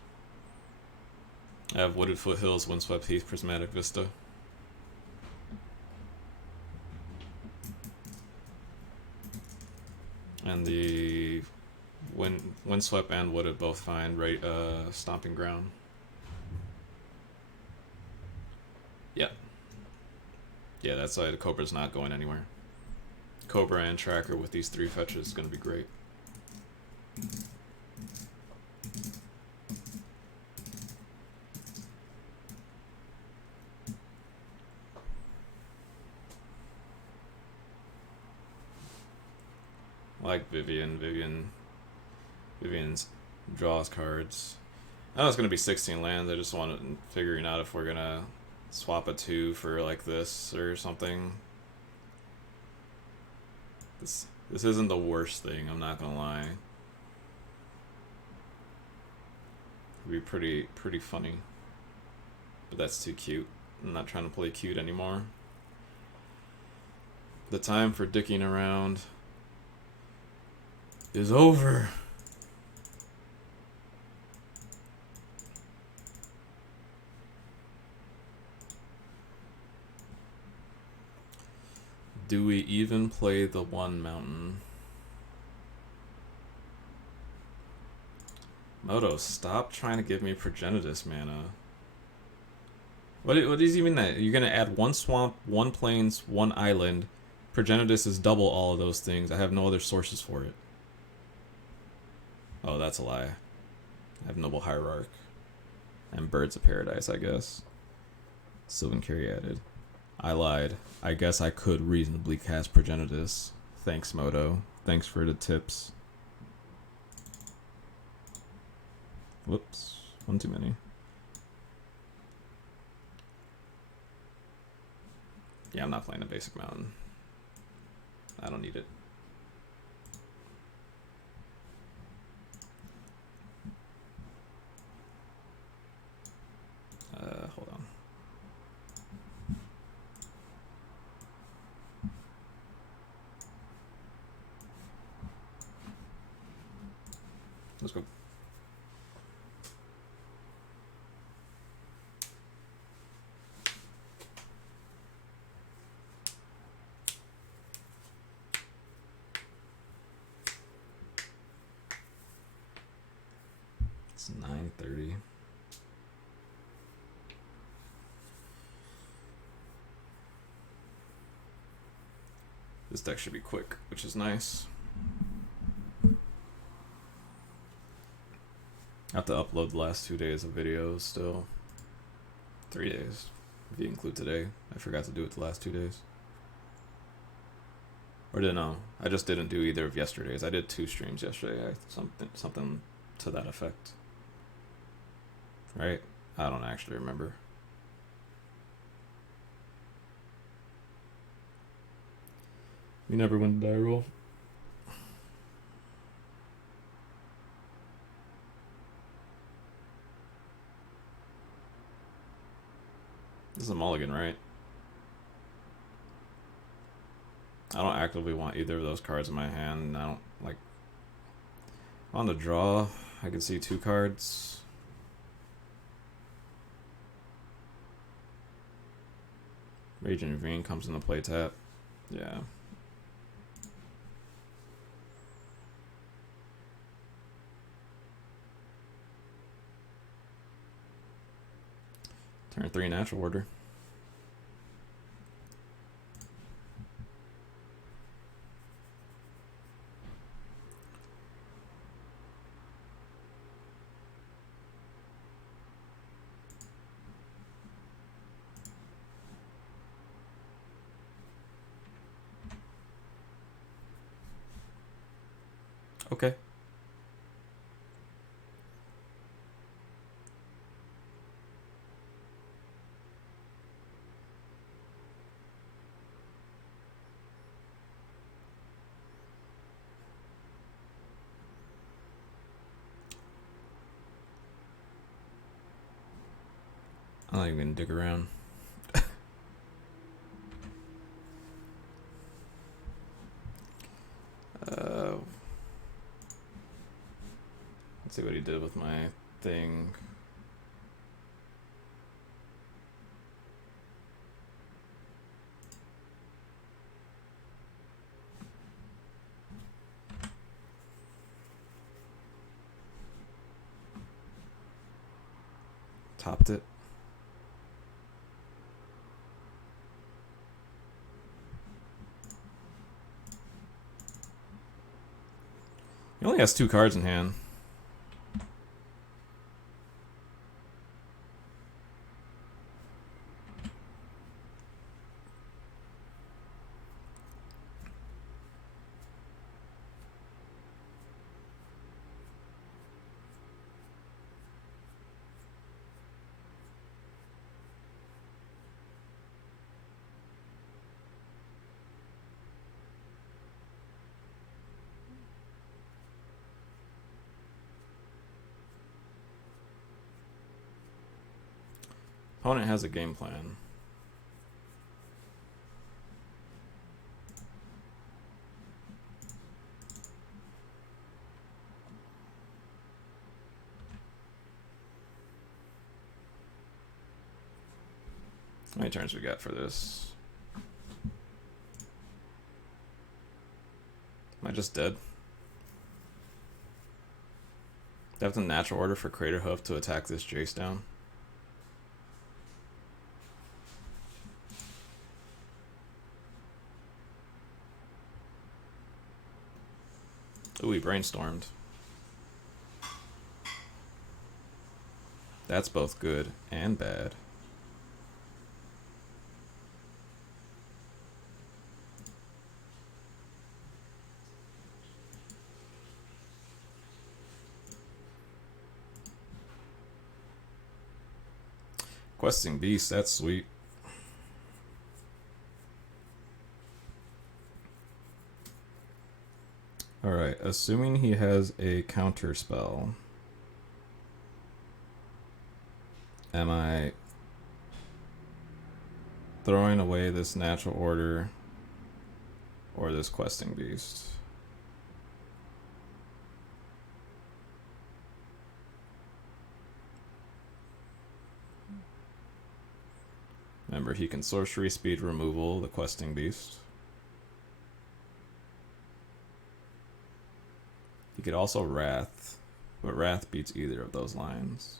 I have Wooded Foothills, Windswept Heath, Prismatic Vista. And the Windswept and Wooded both find Stomping Ground. Yeah. Yeah, that's why the Cobra's not going anywhere. Cobra and Tracker with these 3 fetches is going to be great. I like Vivian's draws cards. I know it's going to be 16 lands. I just wanted figuring out if we're going to swap a 2 for like this or something. This isn't the worst thing, I'm not going to lie. It'd be pretty funny. But that's too cute. I'm not trying to play cute anymore. The time for dicking around is over. Do we even play the 1 mountain? Moto, stop trying to give me Progenitus mana. What does he mean that? You're gonna add 1 swamp, 1 plains, 1 island. Progenitus is double all of those things. I have no other sources for it. Oh, that's a lie. I have Noble Hierarch. And Birds of Paradise, I guess. Sylvan Carry Added. I lied. I guess I could reasonably cast Progenitus. Thanks, Moto. Thanks for the tips. Whoops. One too many. Yeah, I'm not playing a basic mountain. I don't need it. Hold on. Let's go. It's 9:30. This deck should be quick, which is nice. I have to upload the last 2 days of videos still. 3 days, if you include today. I forgot to do it the last 2 days. Or didn't know. I just didn't do either of yesterday's. I did 2 streams yesterday. Something to that effect. Right? I don't actually remember. You never win the die roll. This is a mulligan, right? I don't actively want either of those cards in my hand. I don't like. On the draw, I can see 2 cards. Raging Green comes into play tap. Yeah. Turn 3 natural order. Okay. I'm not even gonna dig around. Let's see what he did with my thing. Topped it. He only has 2 cards in hand. Opponent has a game plan. How many turns we got for this? Am I just dead? Do I have the natural order for Crater Hoof to attack this Jace down? Ooh, he brainstormed. That's both good and bad. Questing Beast, that's sweet. Alright, assuming he has a counter spell, am I throwing away this natural order or this questing beast? Remember, he can sorcery speed removal the questing beast. He could also wrath, but wrath beats either of those lines.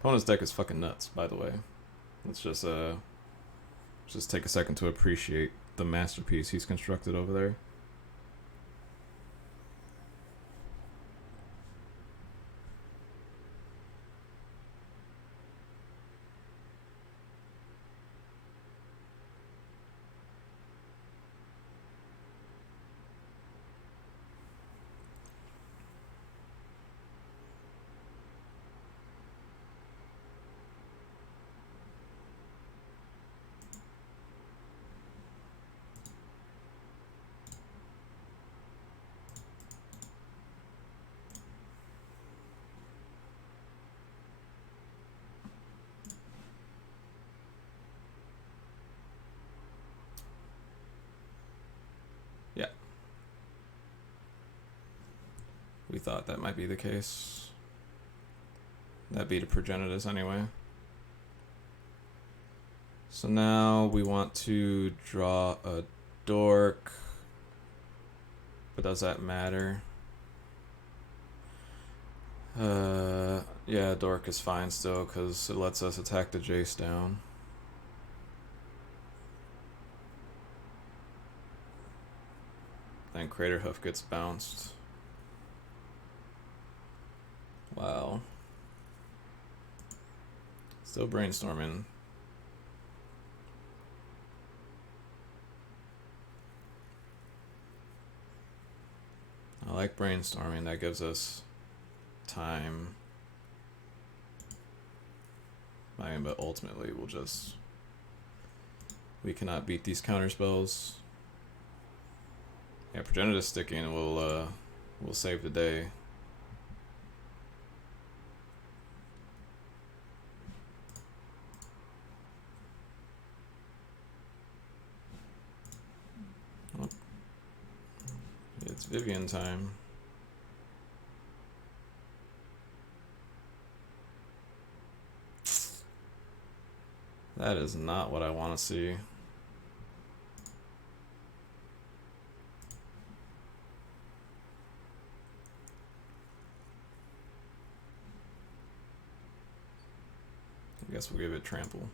Opponent's deck is fucking nuts, by the way. Let's just take a second to appreciate the masterpiece he's constructed over there. Yeah. We thought that might be the case. That'd be the Progenitus anyway. So now we want to draw a dork. But does that matter? Yeah, dork is fine still because it lets us attack the Jace down. And Craterhoof gets bounced. Wow. Still brainstorming. I like brainstorming. That gives us time. I mean, but ultimately we cannot beat these counter spells. Yeah, Progenitus sticking will save the day. Oh. It's Vivian time. That is not what I want to see. I guess we'll give it trample.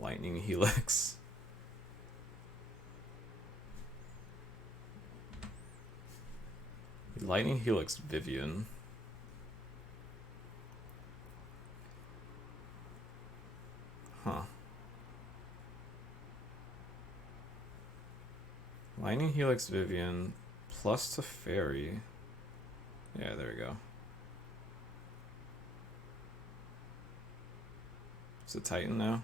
Lightning Helix. Lightning Helix Vivian. Huh. Lightning Helix Vivian plus to Fairy. Yeah, there we go. It's a Titan now.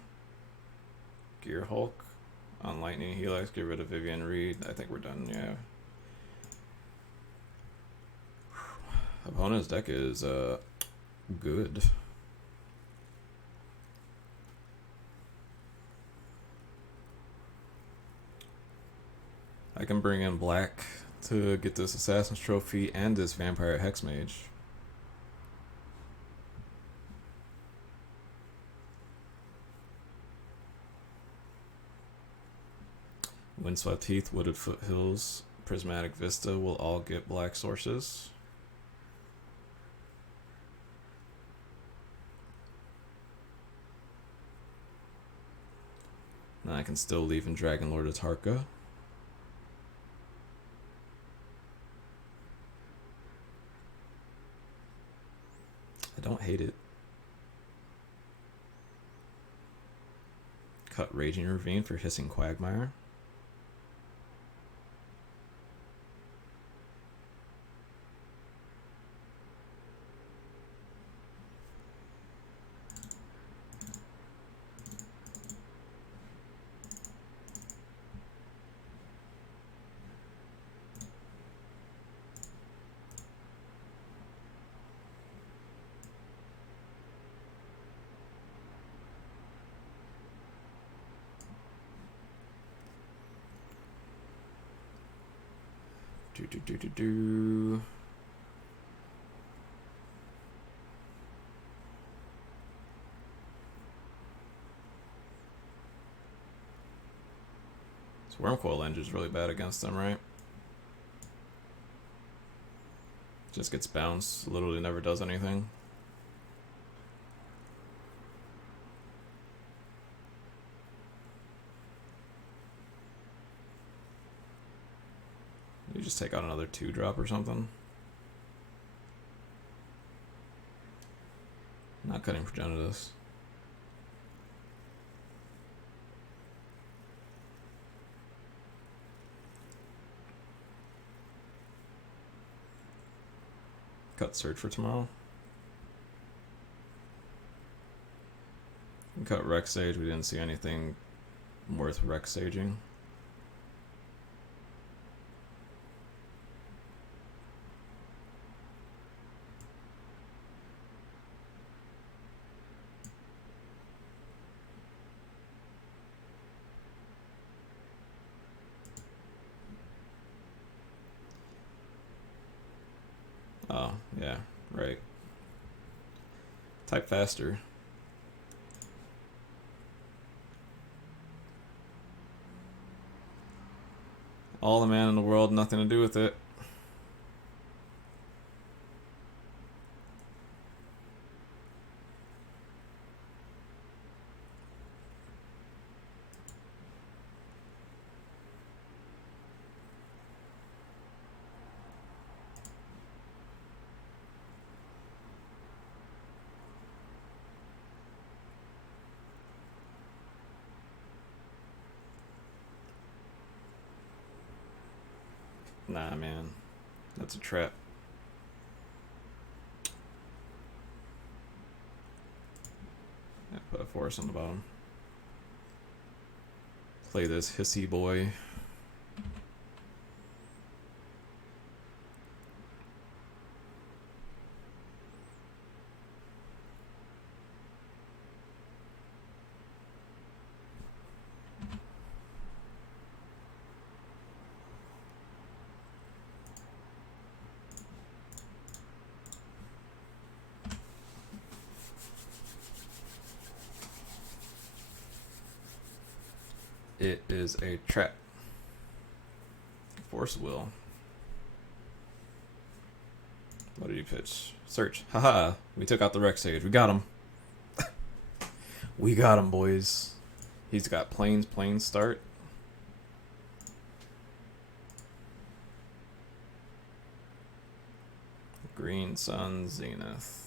Gear Hulk on Lightning Helix. Get rid of Vivian Reed. I think we're done, yeah. Opponent's deck is good. I can bring in black to get this Assassin's Trophy and this Vampire Hexmage. Windswept Heath, Wooded Foothills, Prismatic Vista will all get black sources. And I can still leave in Dragon Lord Atarka. don't hate it. Cut Raging Ravine for Hissing Quagmire. Do. This Wormcoil Engine's really bad against them, right? Just gets bounced, literally never does anything. You just take out another 2-drop or something. Not cutting Progenitus. Cut Search for tomorrow. And cut Rex Sage. We didn't see anything worth Rex Saging. Oh, yeah, right. Type faster. All the man in the world, nothing to do with it. Nah, man. That's a trap. Yeah, put a force on the bottom. Play this hissy boy. It is a trap. Force Will. What did you pitch? Search. Haha. We took out the Rex Sage. We got him. We got him, boys. He's got plains start. Green Sun Zenith.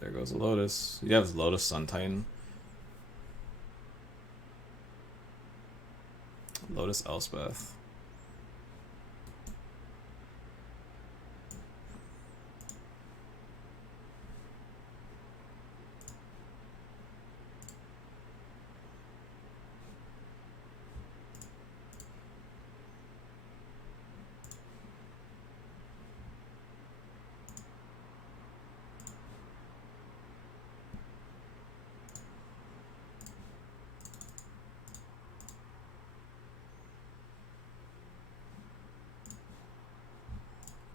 There goes a Lotus. You have Lotus Sun Titan. Lotus Elspeth.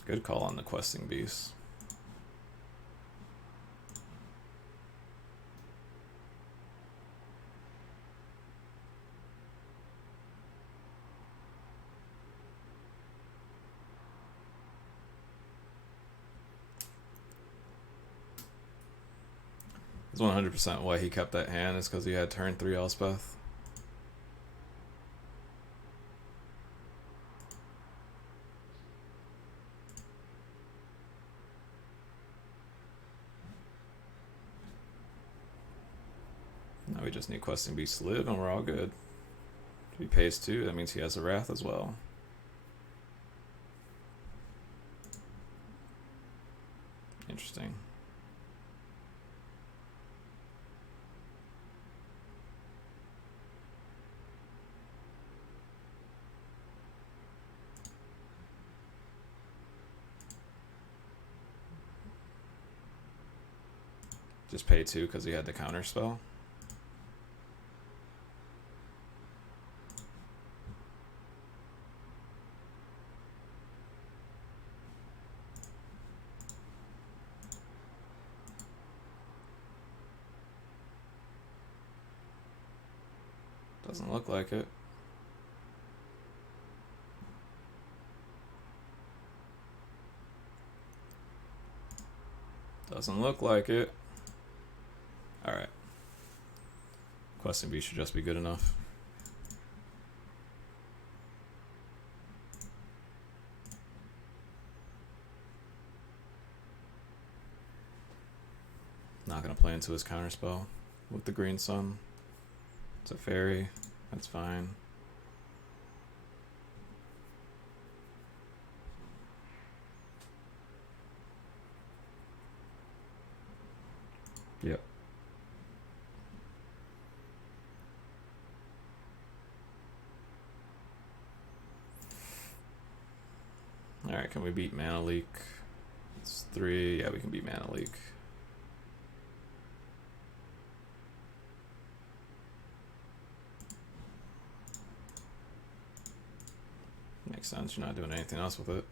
Good call on the questing beast. It's 100% why he kept that hand is because he had turn 3 Elspeth. Now we just need Questing Beast to live and we're all good. If he pays 2, that means he has a Wrath as well. Interesting. Just pay 2 because he had the counter spell. Doesn't look like it. Doesn't look like it. Alright. Questing Beast should just be good enough. Not gonna play into his counterspell with the green sun. It's a fairy. That's fine. Yep. Alright, can we beat Mana Leak? It's 3. Yeah, we can beat Mana Leak. Makes sense, you're not doing anything else with it.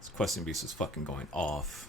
This Questing Beast is fucking going off.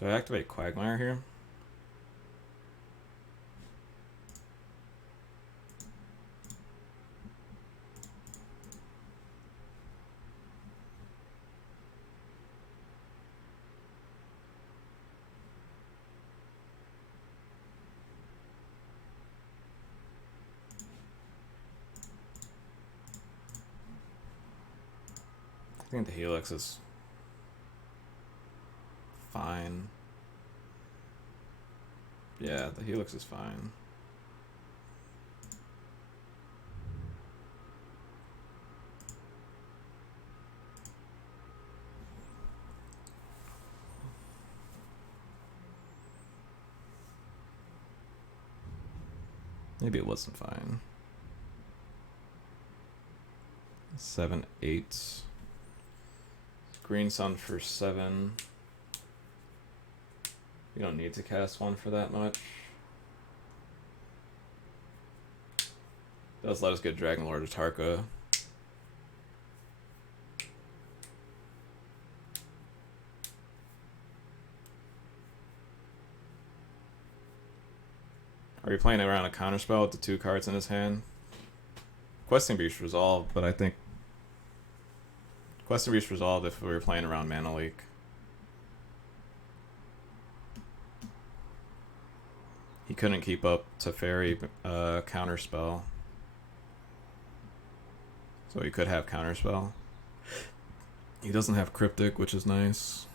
Do I activate Quagmire here? I think the Helix is fine. Yeah, the Helix is fine. Maybe it wasn't fine. 7, 8. Green Sun for 7. You don't need to cast 1 for that much. Does let us get Dragon Lord Atarka. Are you playing around a counterspell with the 2 cards in his hand? Questing Beast resolved, but I think Questing Beast resolved if we were playing around Mana Leak. He couldn't keep up Teferi counterspell. So he could have counterspell. He doesn't have Cryptic, which is nice.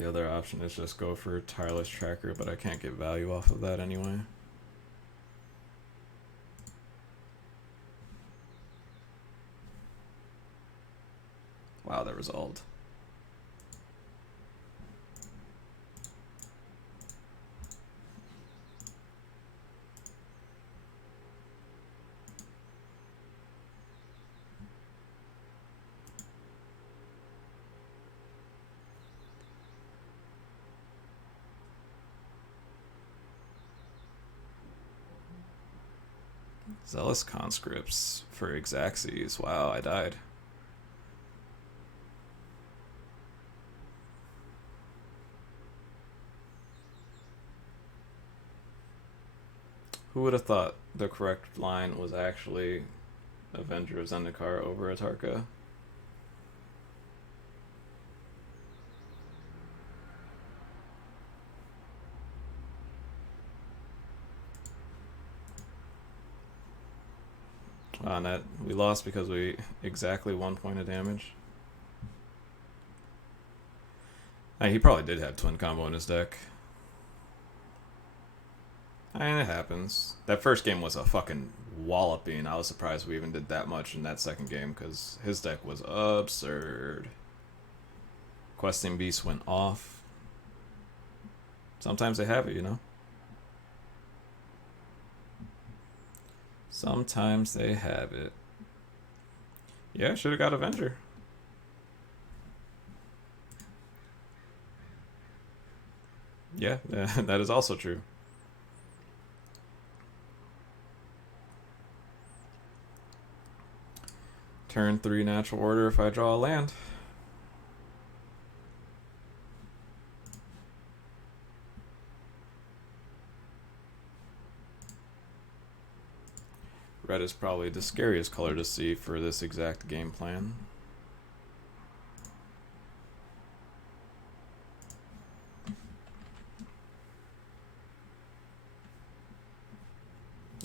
The other option is just go for tireless tracker, but I can't get value off of that anyway. Wow, that resolved. Zealous conscripts for Exaxes. Wow, I died. Who would have thought the correct line was actually Avenger of Zendikar over Atarka? On that, we lost because we exactly 1 point of damage. He probably did have twin combo in his deck. I mean, it happens. That first game was a fucking walloping. I was surprised we even did that much in that second game because his deck was absurd. Questing Beast went off. Sometimes they have it, you know? Sometimes they have it. Yeah, should have got Avenger. Yeah, that is also true. Turn 3 natural order if I draw a land. Red is probably the scariest color to see for this exact game plan.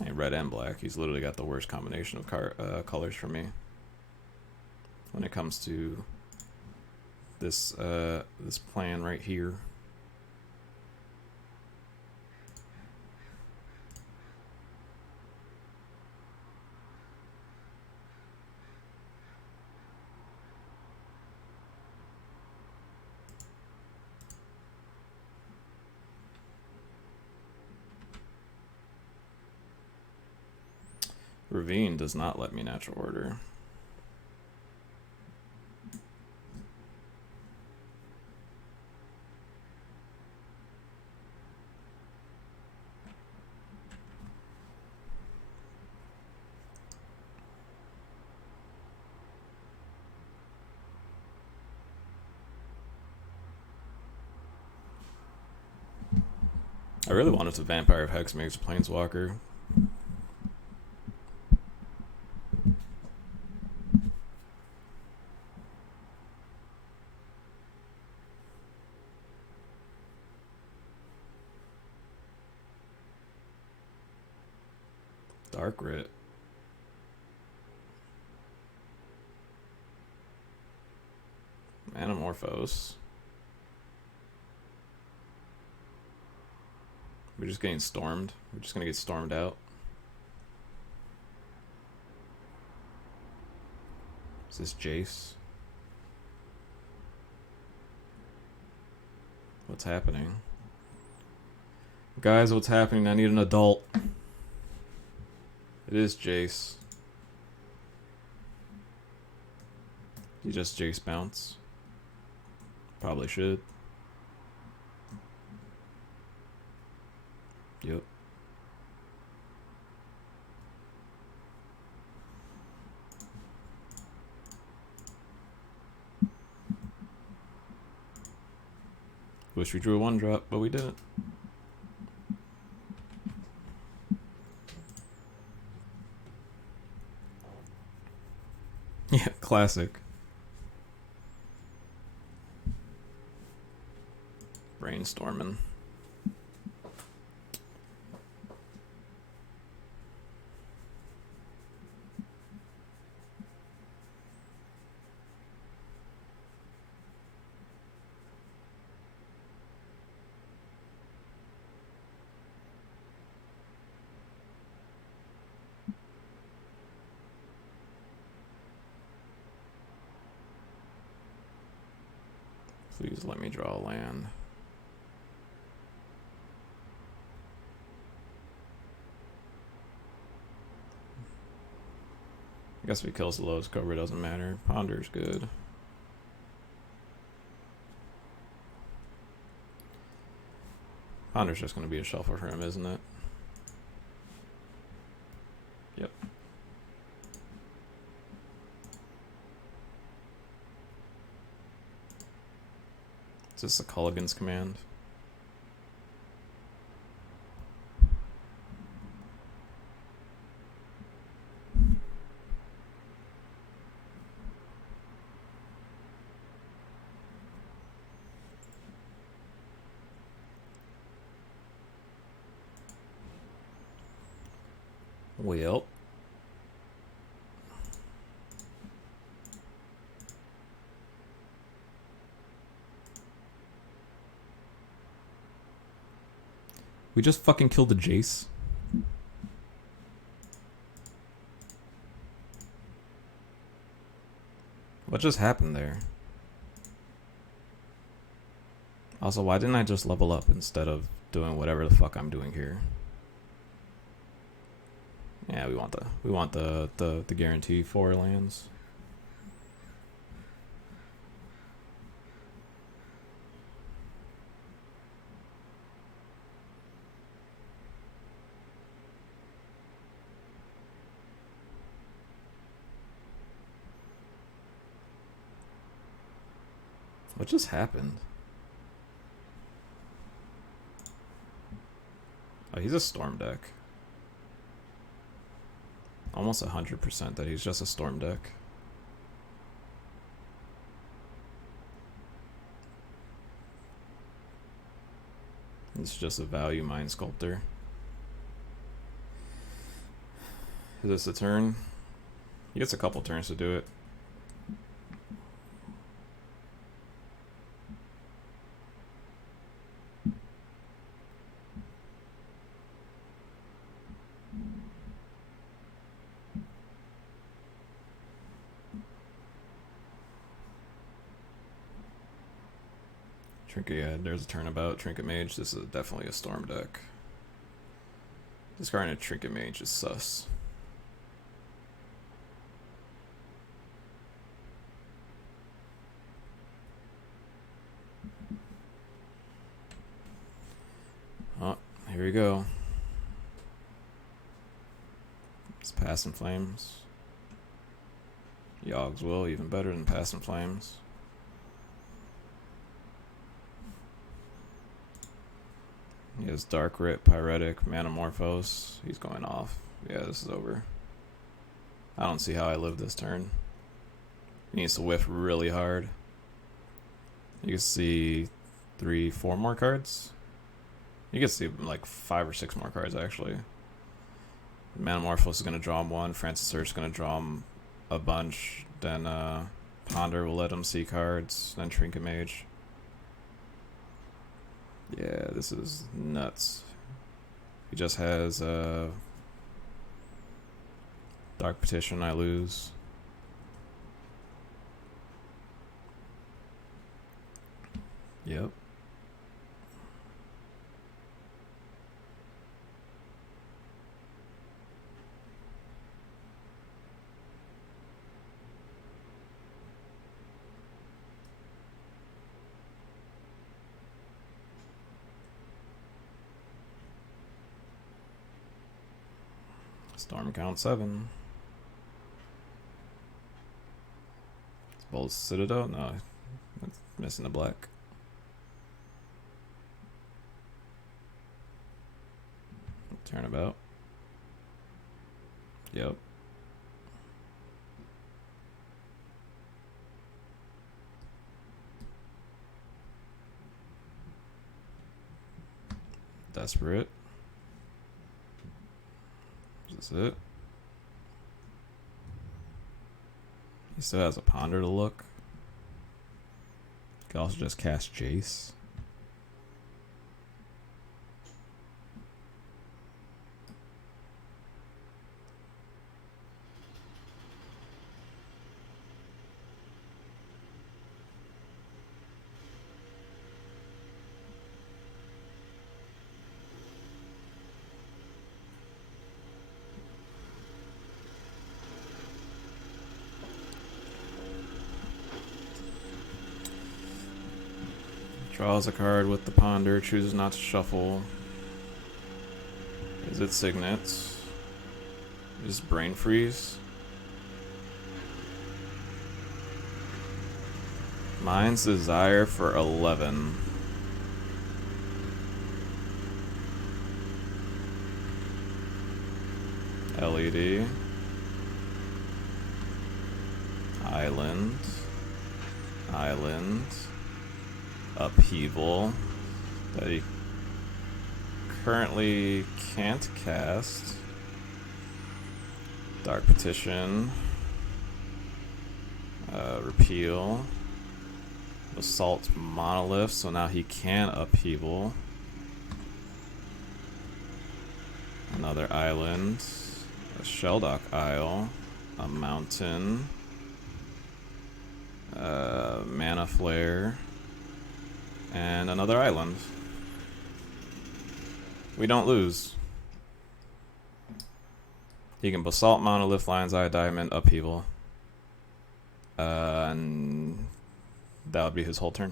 Hey, red and black. He's literally got the worst combination of colors for me when it comes to this this plan right here. Ravine does not let me natural order. I really wanted to Vampire of Hexmage's Planeswalker. Dark Rit. Manamorphose. We're just getting stormed. We're just gonna get stormed out. Is this Jace? What's happening? Guys, what's happening? I need an adult. It is Jace. You just Jace bounce. Probably should. Yep. Wish we drew a 1-drop, but we didn't. Yeah, classic. Brainstorming. Please let me draw land. I guess if he kills the lowest cover, it doesn't matter. Ponder's good. Ponder's just going to be a shuffle for him, isn't it? Yep. Is this a Culligan's command? Well. We just fucking killed the Jace. What just happened there? Also, why didn't I just level up instead of doing whatever the fuck I'm doing here? Yeah, we want the guarantee 4 lands. What just happened? Oh, he's a storm deck. Almost 100% that he's just a storm deck. It's just a value mind sculptor. Is this a turn? He gets a couple turns to do it. Trinket, yeah, there's a turnabout. Trinket Mage, this is definitely a storm deck. Discarding a Trinket Mage is sus. Oh, here we go. It's Pass in Flames. Yogg's Will, even better than Pass in Flames. He has Dark Writ, Pyretic, Manamorphose. He's going off. Yeah, this is over. I don't see how I live this turn. He needs to whiff really hard. You can see 3, 4 more cards. You can see like 5 or 6 more cards actually. Manamorphose is going to draw him 1. Francis Search is going to draw him a bunch. Then Ponder will let him see cards. Then Trinket Mage. Yeah, this is nuts. He just has Dark Petition, I lose. Yep. Storm count 7. It's Bold Citadel? No, it's missing the black. Turnabout. Yep. Desperate. Is this it? He still has a Ponder to look. Could also just cast Jace. Draws a card with the ponder, chooses not to shuffle. Is it signets? Is brain freeze? Mine's desire for 11. LED. Island. Island. Upheaval. That he currently can't cast. Dark Petition. Repeal. Assault Monolith, so now he can Upheaval. Another island. A Shelldock Isle. A mountain. Mana Flare. And another island. We don't lose. He can Basalt, Monolith, Lion's Eye, Diamond, Upheaval. And that would be his whole turn.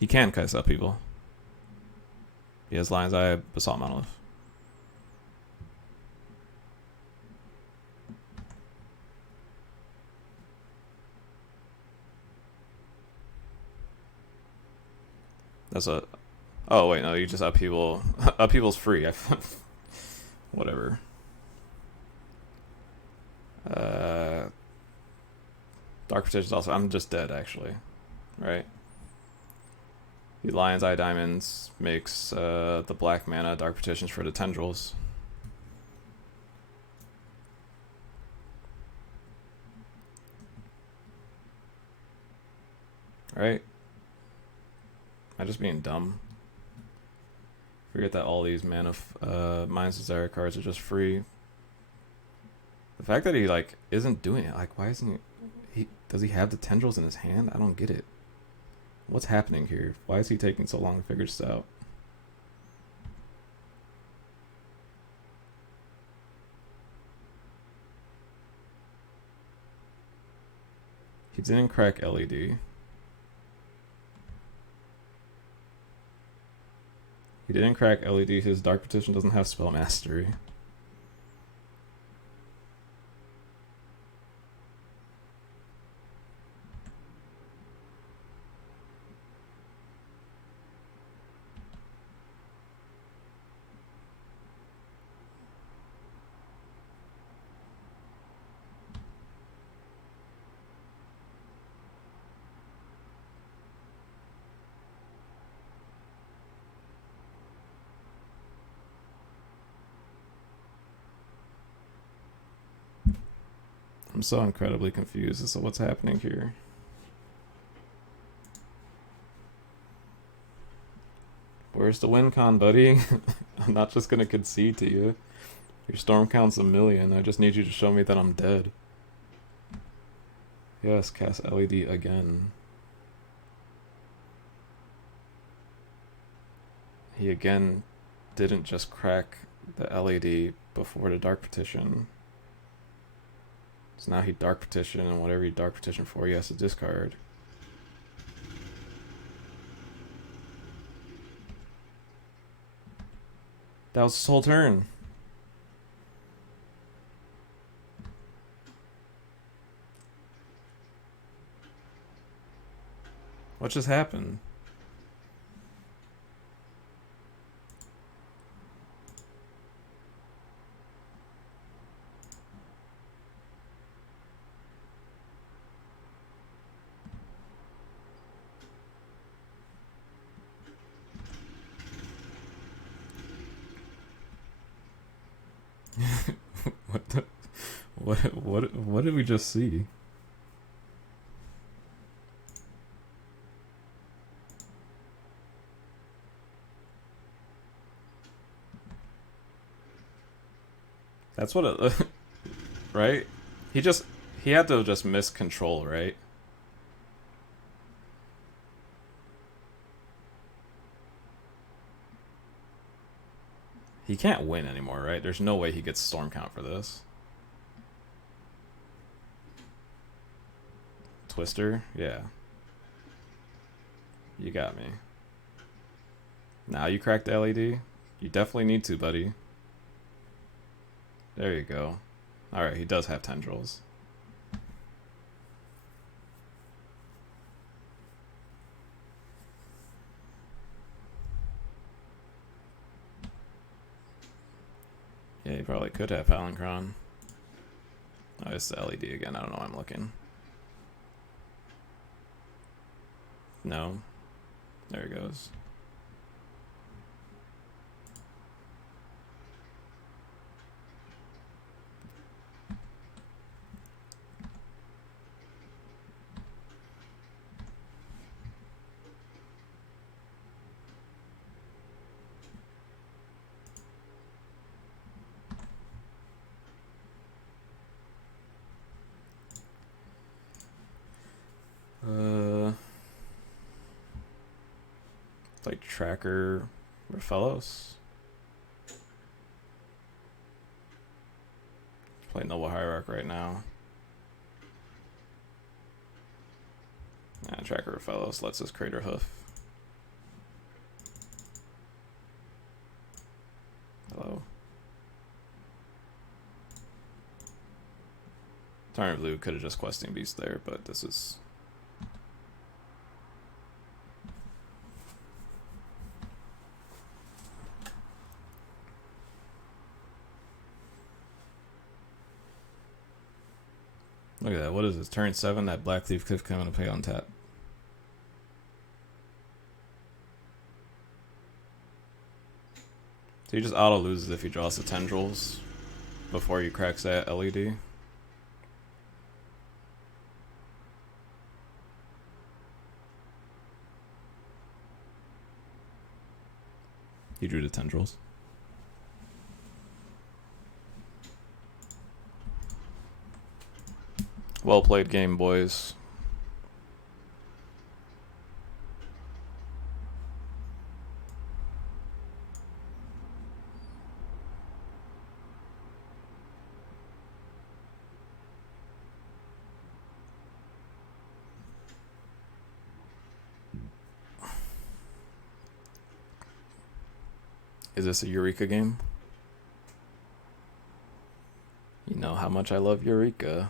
He can cast Upheaval. He has Lion's Eye, Basalt, Monolith. That's a... Oh, wait, no, you just Upheaval. Upheaval's free. Whatever. Dark Petition's also... I'm just dead, actually. Right? The Lion's Eye Diamonds makes the black mana Dark Petitions for the tendrils. Right? Am I just being dumb? Forget that all these mana Mind's Desire cards are just free. The fact that he like isn't doing it, like why isn't he does he have the tendrils in his hand? I don't get it. What's happening here? Why is he taking so long to figure this out? He didn't crack LED. He didn't crack LED. His Dark Petition doesn't have Spell Mastery. I'm so incredibly confused as to what's happening here. Where's the win con, buddy? I'm not just gonna concede to you. Your storm count's 1,000,000. I just need you to show me that I'm dead. Yes, cast LED again. He again didn't just crack the LED before the Dark Petition. So now he Dark Petition, and whatever he Dark Petition for, he has to discard. That was his whole turn. What just happened? What did we just see? That's what it right? He had to just miss control, right? He can't win anymore, right? There's no way he gets storm count for this. Twister? Yeah. You got me. Now you cracked the LED? You definitely need to, buddy. There you go. Alright, he does have tendrils. Yeah, he probably could have Palancron. Oh, it's the LED again. I don't know why I'm looking. No. There it goes. Like Tracker Raphalos. Play Noble Hierarch right now. Yeah, Tracker Raphalos lets us Crater Hoof. Hello. Turn of Blue could have just Questing Beast there, but this is... Look at that. What is this? Turn 7, that Black Thief Cliff coming to pay on tap. So he just auto loses if he draws the tendrils before he cracks that LED. He drew the tendrils. Well played game, boys. Is this a Eureka game? You know how much I love Eureka.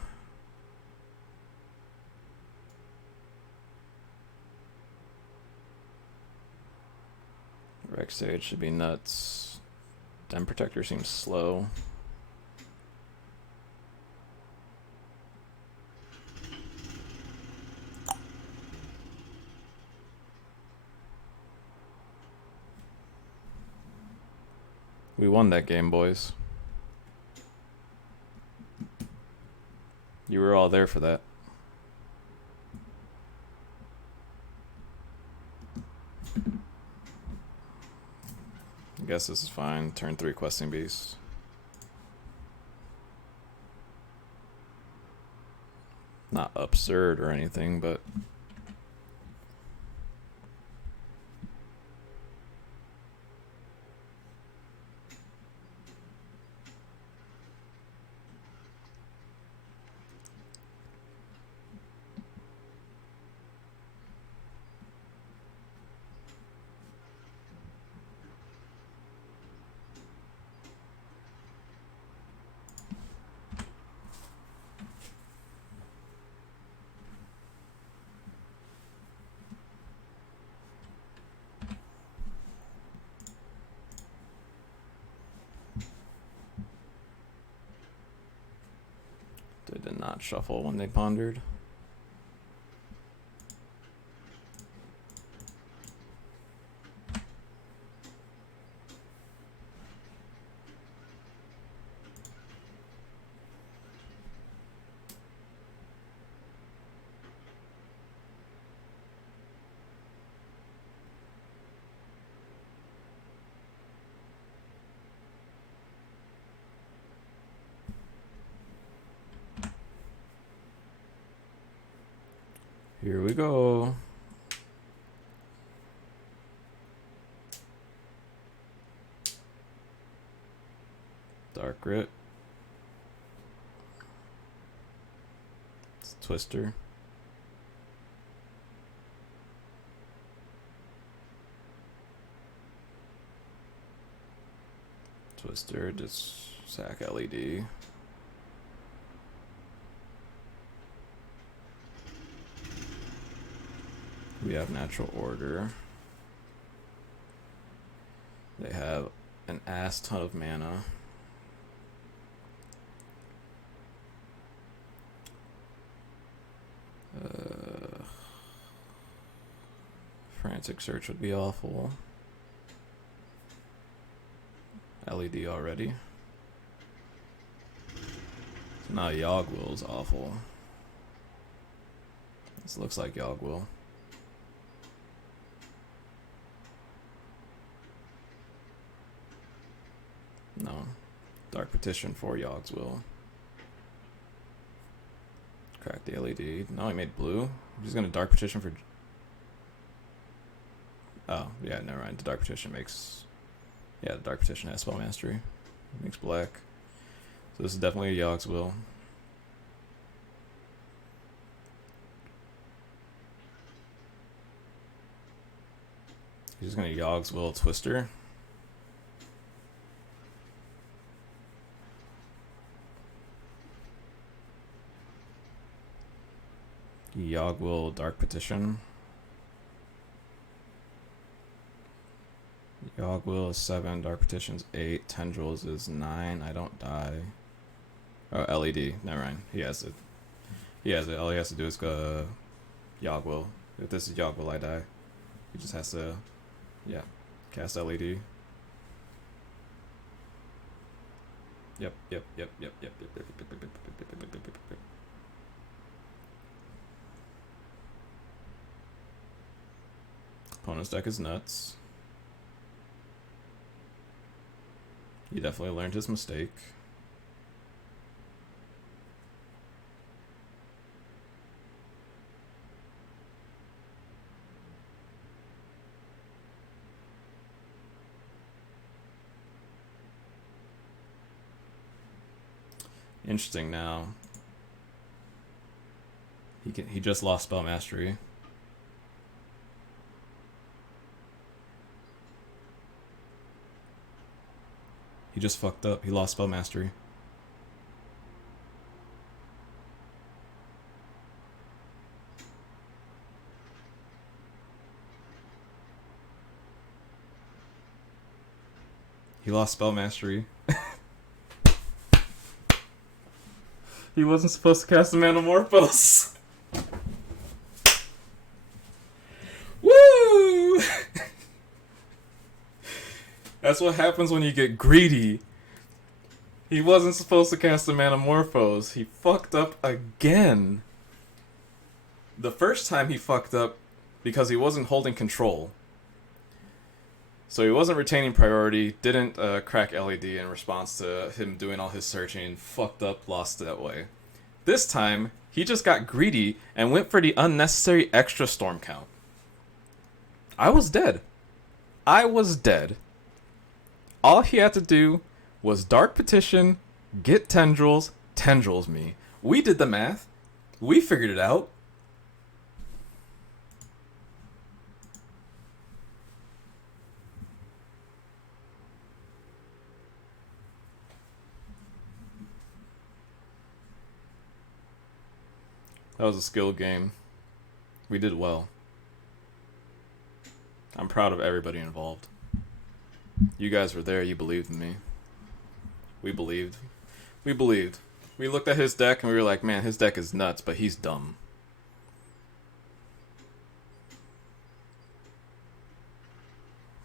Rex Sage should be nuts. Den Protector seems slow. We won that game, boys. You were all there for that. I guess this is fine. Turn 3 Questing Beast. Not absurd or anything, but... They did not shuffle when they pondered. Here we go. Dark Grit. It's Twister. Twister, just sack LED. We have Natural Order. They have an ass ton of mana. Frantic Search would be awful. LED already. So now Yogg Will's awful. This looks like Yogg Will. No. Dark Petition for Yogg's Will. Crack the LED. No, he made blue. He's gonna Dark Petition for... Oh, yeah, never mind. The Dark Petition makes... Yeah, the Dark Petition has Spell Mastery. It makes black. So this is definitely a Yogg's Will. He's just gonna Yogg's Will Twister. Yogg Will Dark Petition. Yogg Will is 7, Dark Petition's 8, Tendrils is 9. I don't die. Oh, LED. Never mind. He has it. He has it. All he has to do is go Yogg Will. If this is Yogg Will, I die. He just has to, yeah, cast LED. Yep. Opponent's deck is nuts. He definitely learned his mistake. Interesting now. He just lost Spell Mastery. He just fucked up. He lost Spell Mastery. He lost Spell Mastery. He wasn't supposed to cast a Manamorphose. Woo! That's what happens when you get greedy. He wasn't supposed to cast a Manamorphose. He fucked up again. The first time he fucked up because he wasn't holding control. So he wasn't retaining priority, didn't crack LED in response to him doing all his searching, fucked up, lost that way. This time, he just got greedy and went for the unnecessary extra storm count. I was dead. I was dead. All he had to do was Dark Petition, get Tendrils, Tendrils me. We did the math. We figured it out. That was a skill game. We did well. I'm proud of everybody involved. You guys were there. You believed in me. We believed. We believed. We looked at his deck and we were like, man, his deck is nuts, but he's dumb.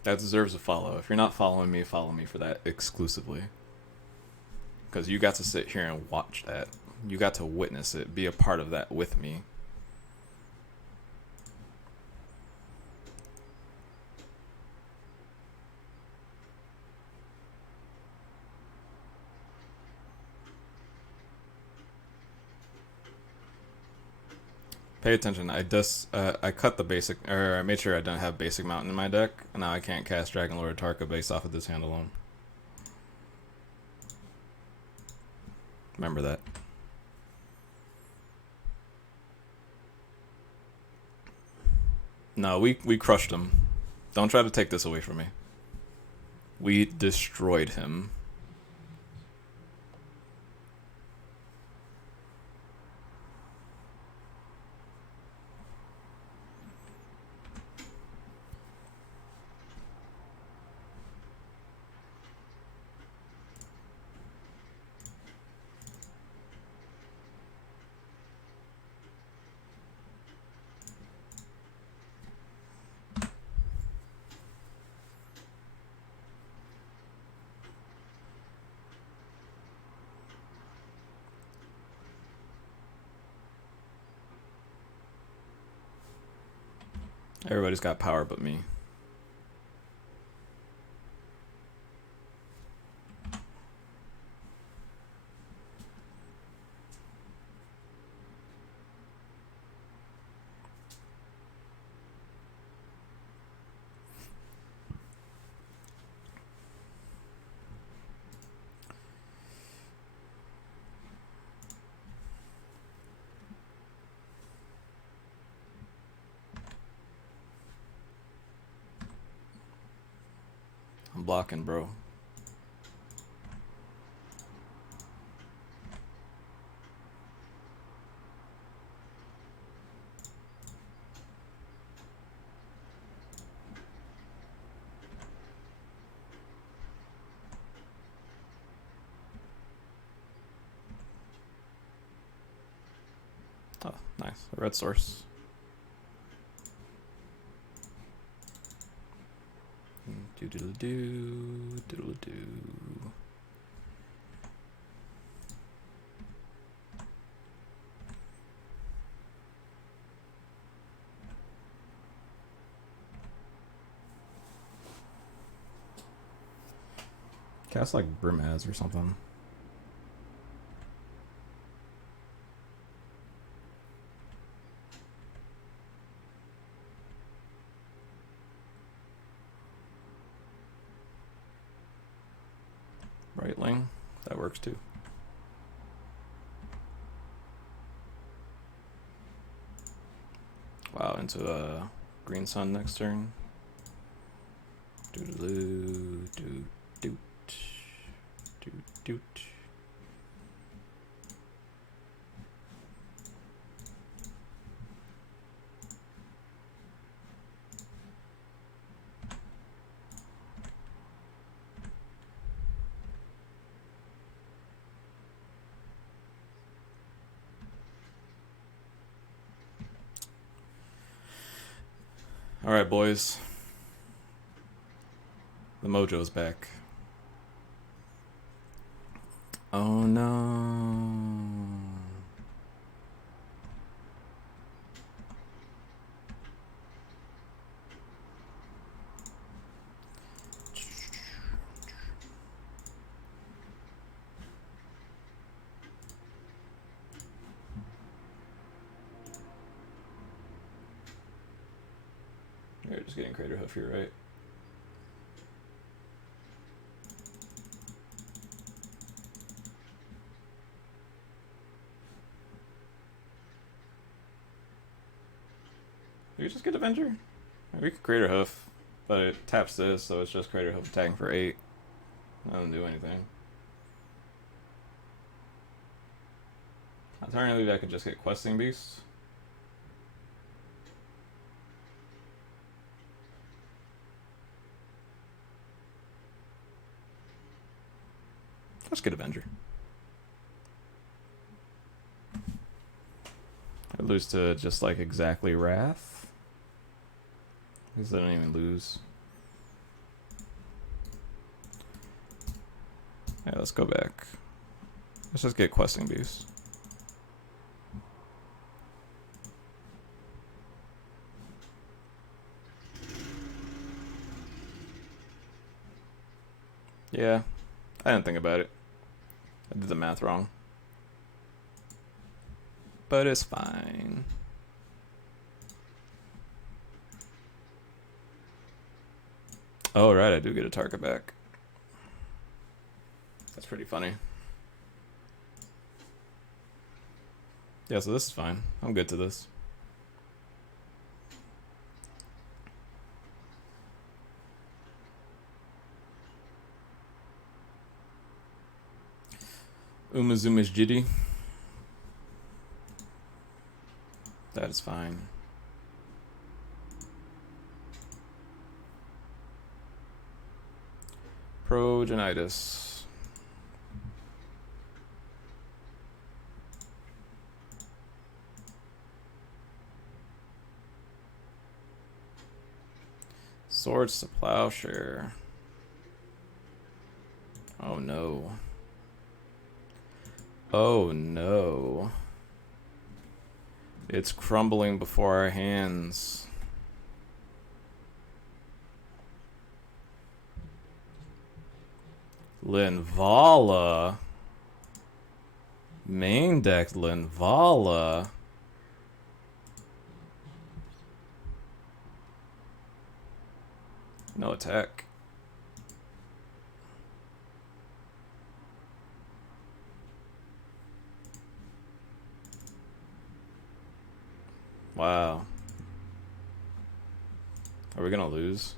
That deserves a follow. If you're not following me, follow me for that exclusively. Because you got to sit here and watch that. You got to witness it, be a part of that with me. Pay attention. I cut the basic, or I made sure I don't have basic mountain in my deck, and now I can't cast Dragon Lord Tarka based off of this hand alone. Remember that. No, we crushed him. Don't try to take this away from me. We destroyed him. Everybody's got power but me. I'm blocking, bro. Oh, nice. A red source. Doodle-doo, doodle-doo. Cast like Brimaz or something. Brightling, that works too. Wow, into a green sun next turn. Doodaloo, doot, doot, doot, doot. All right, boys. The mojo's back. Oh no. You're just getting Crater Hoof here, right? We just get Avenger? We could Crater Hoof, but it taps this, so it's just Crater Hoof attacking for 8. Doesn't do anything. Alternatively, I could just get Questing Beast. Let's get Avenger. I lose to just like exactly Wrath. Because I don't even lose. Yeah, let's go back. Let's just get Questing Beast. Yeah, I didn't think about it. I did the math wrong. But it's fine. Oh, right, I do get a target back. That's pretty funny. Yeah, so this is fine. I'm good to this. Umazuma's Jitty. That is fine. Progenitus. Swords to Plowshare. Oh no. Oh no. It's crumbling before our hands. Linvala. Main deck Linvala. No attack. Wow. Are we gonna lose?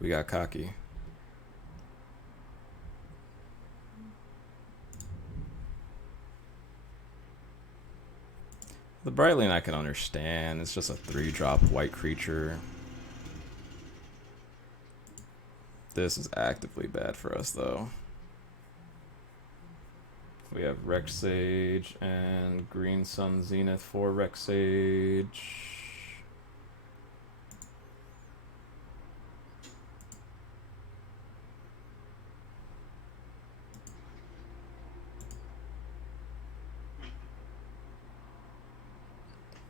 We got cocky. The Brightling I can understand. It's just a 3-drop white creature. This is actively bad for us, though. We have Rex Sage and Green Sun Zenith for Rex Sage.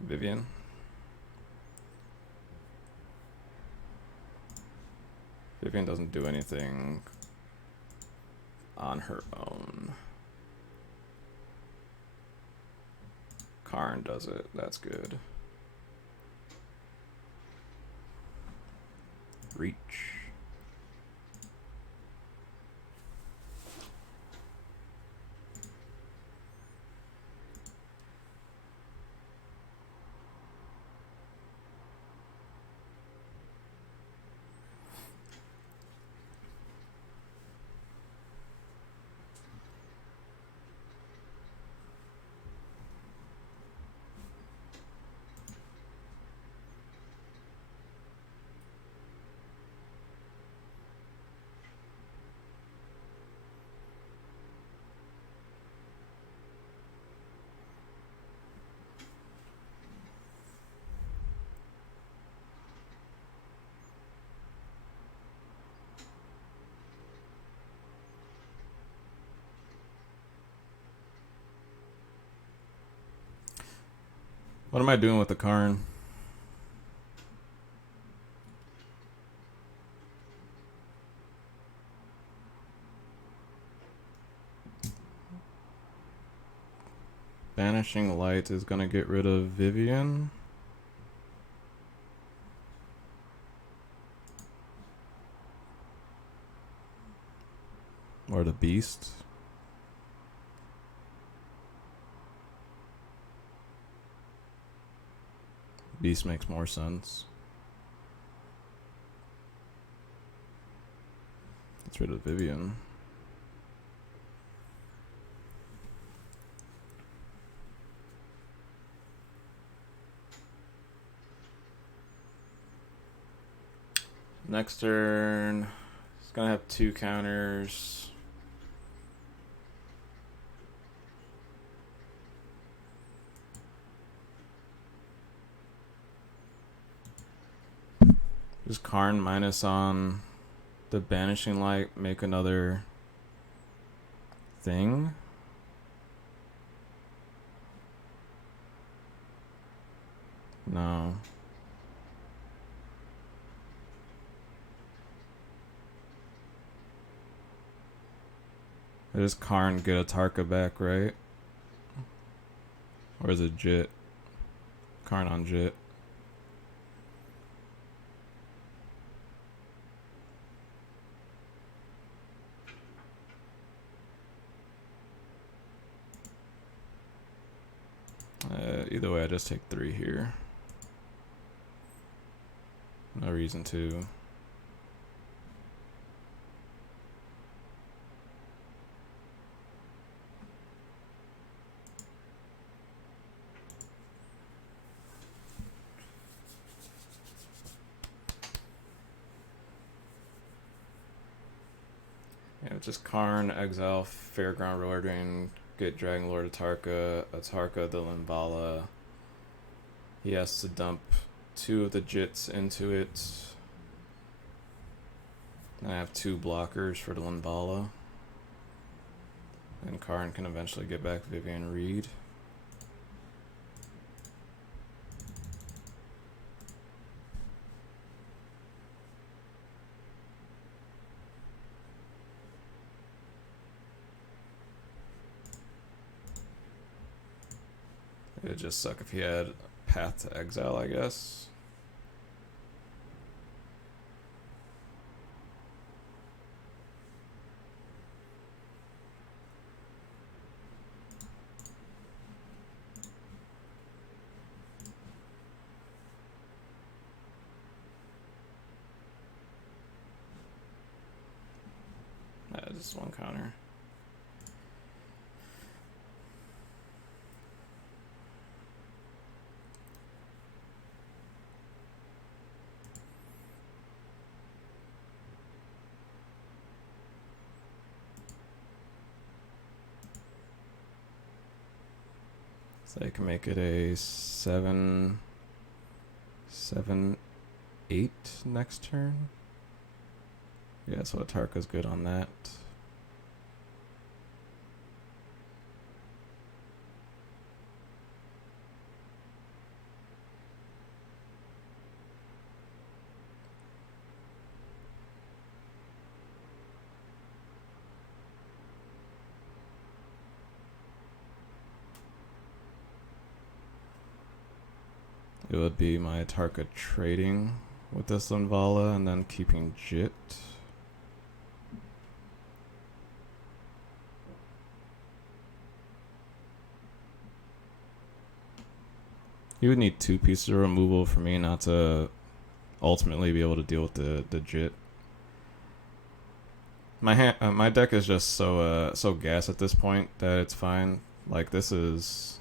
Vivian. Vivian doesn't do anything on her own. Karn does it. That's good. Reach. What am I doing with the Karn? Banishing Light is gonna get rid of Vivian. Or the Beast. Beast makes more sense. Gets rid of Vivian. Next turn, it's gonna have 2 counters. Just Karn minus on the Banishing Light, make another thing. No. Does Karn get a Tarka back, right? Or is it Jit? Karn on Jit. Either way, I just take 3 here. No reason to. Yeah, just Karn, exile, Fairground Reordering, get Dragon Lord Atarka, Atarka the Linvala. He has to dump 2 of the Jits into it. And I have 2 blockers for the Linvala. And Karn can eventually get back Vivian Reed. It'd just suck if he had Path to Exile, I guess. Just 1 counter. So I can make it a 7, 7, 8 next turn. Yeah, so Atarka's good on that. It would be my Atarka trading with this Linvala and then keeping Jit. You would need 2 pieces of removal for me not to ultimately be able to deal with the Jit. My deck is just so gas at this point that it's fine. Like this is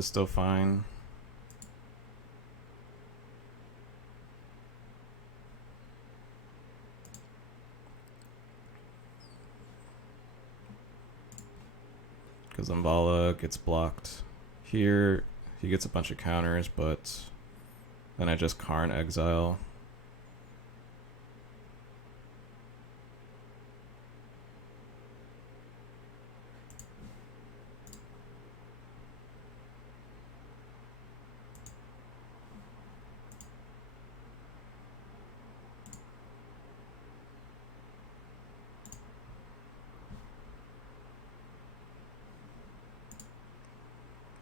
still fine. Because Umbala gets blocked here. He gets a bunch of counters, but then I just Karn exile.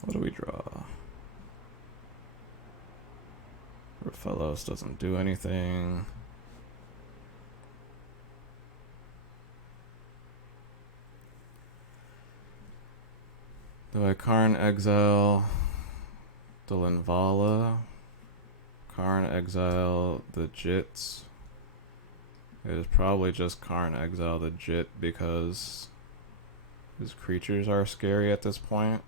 What do we draw? Raphaelos doesn't do anything. Do I Karn exile the Linvala? Karn exile the Jits? It is probably just Karn exile the Jit because his creatures are scary at this point.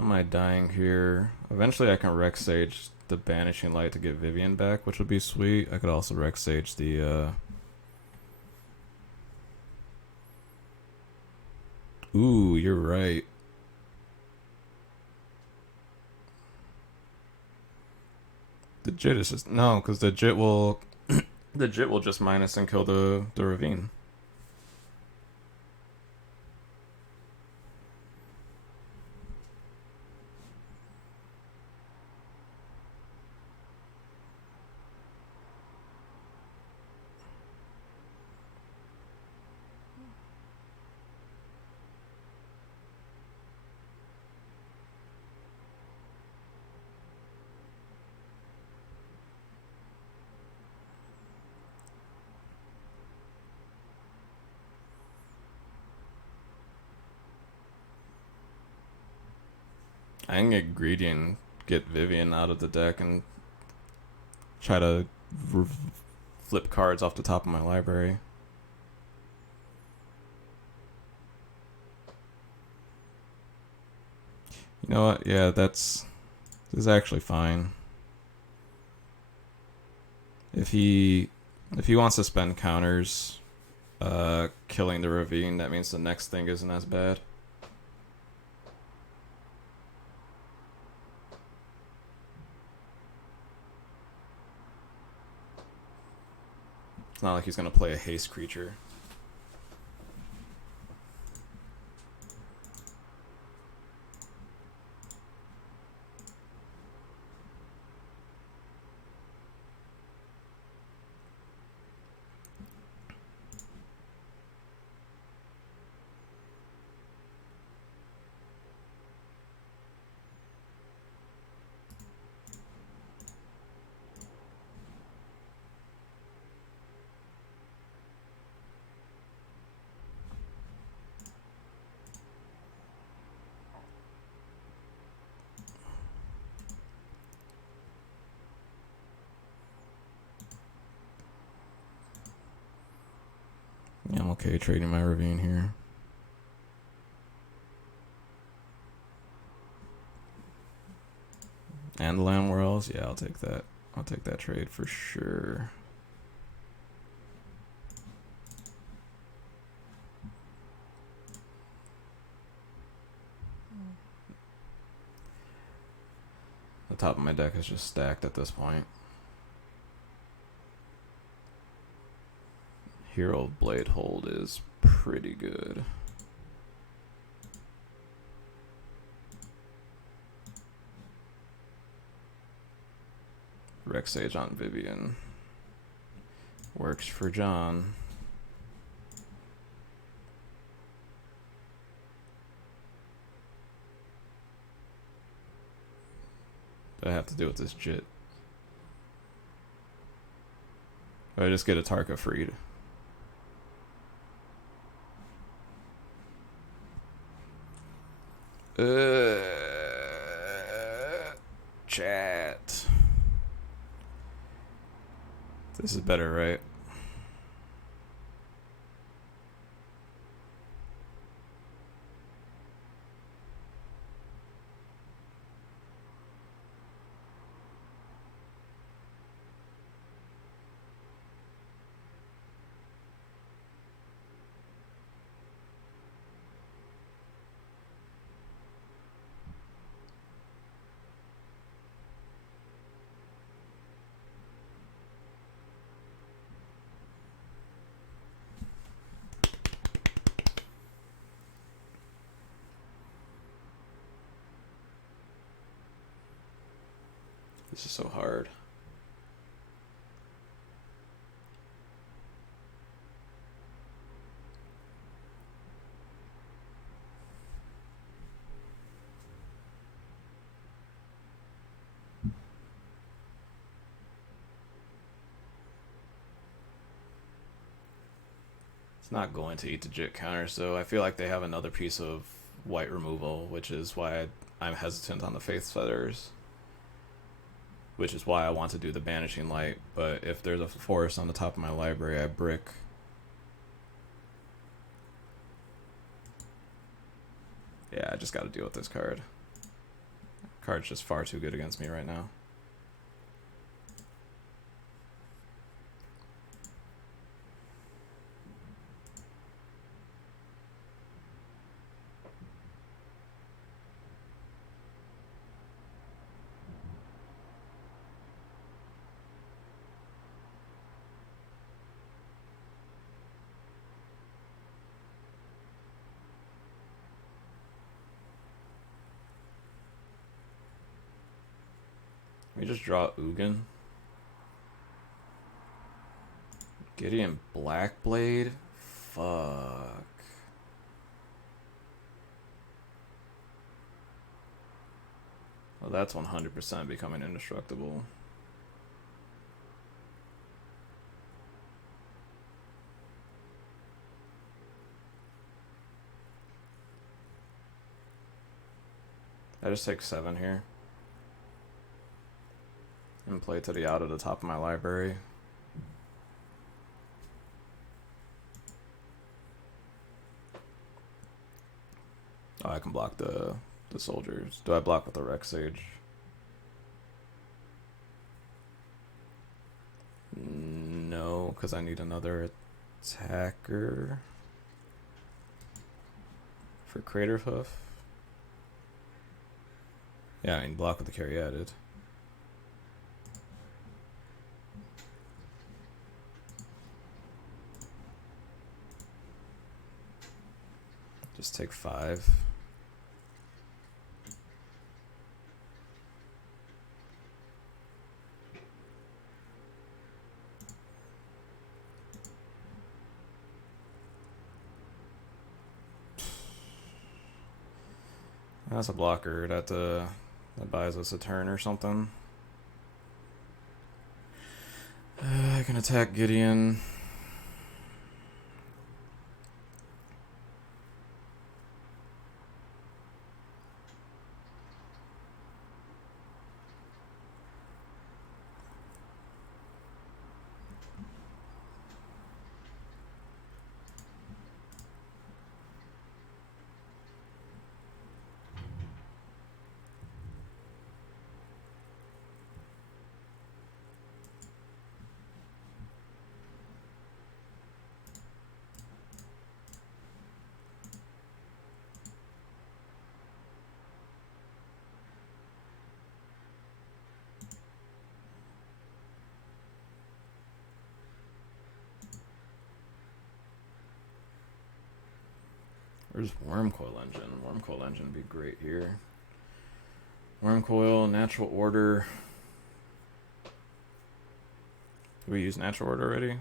Am I dying here? Eventually I can Rex Sage the Banishing Light to get Vivian back, which would be sweet. I could also Rex Sage the Ooh, you're right. The Jit is just no, because the Jit will the Jit will just minus and kill the Ravine. I can get greedy and get Vivian out of the deck and try to flip cards off the top of my library. You know what? Yeah, this is actually fine. If he wants to spend counters, killing the ravine, that means the next thing isn't as bad. It's not like he's gonna play a haste creature. Yeah, I'm okay trading my ravine here. And the land worlds, yeah, I'll take that. I'll take that trade for sure. The top of my deck is just stacked at this point. Hero Blade Hold is pretty good. Rex Sage on Vivian. Works for John. What do I have to do with this jit? Or I just get a Tarka freed. Chat. This is better, right? This is so hard. It's not going to eat the jit counter, so I feel like they have another piece of white removal, which is why I'm hesitant on the Faith Feathers. Which is why I want to do the Banishing Light, but if there's a forest on the top of my library, I brick. Yeah, I just gotta deal with this card. Card's just far too good against me right now. Let me just draw Ugin. Gideon Blackblade? Fuck. Well, that's 100% becoming indestructible. I just take 7 here and play to the out of the top of my library. Oh, I can block the soldiers. Do I block with the Rex Sage? No, because I need another attacker for Crater Hoof. Yeah, I mean, block with the carry added. Just take 5. That's a blocker. That buys us a turn or something. I can attack Gideon. Where's Wormcoil Engine? Wormcoil Engine would be great here. Wormcoil, Natural Order. Did we use Natural Order already?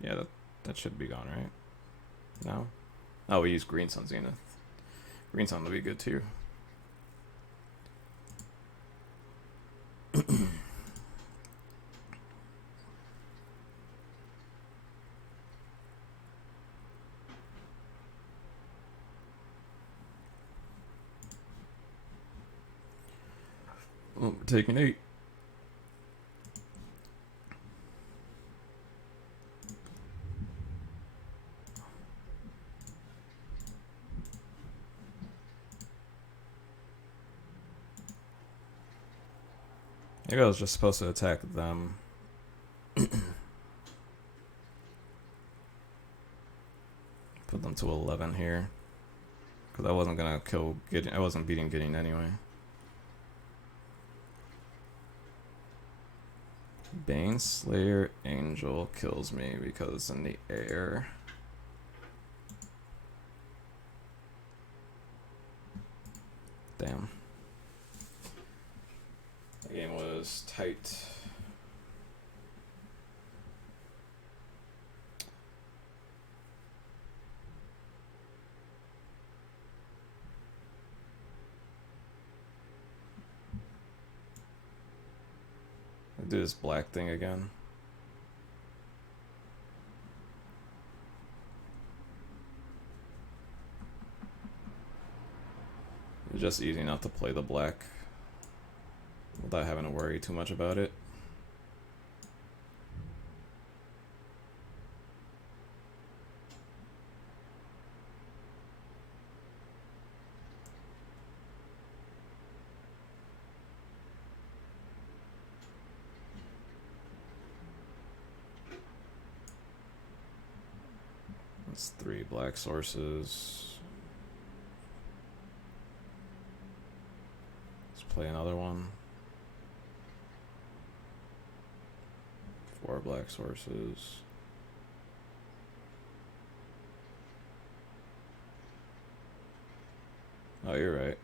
Yeah, that should be gone, right? No? Oh, we used Green Sun Zenith. Green Sun would be good too. Oh, taking 8. Maybe I was just supposed to attack them. Put them to 11 here. Because I wasn't going to kill Gideon. I wasn't beating Gideon anyway. Baneslayer Angel kills me because it's in the air. Damn. The game was tight. I'll do this black thing again. It's just easy not to play the black without having to worry too much about it. That's 3 black sources. Let's play another one. 4 black sources. Oh, you're right.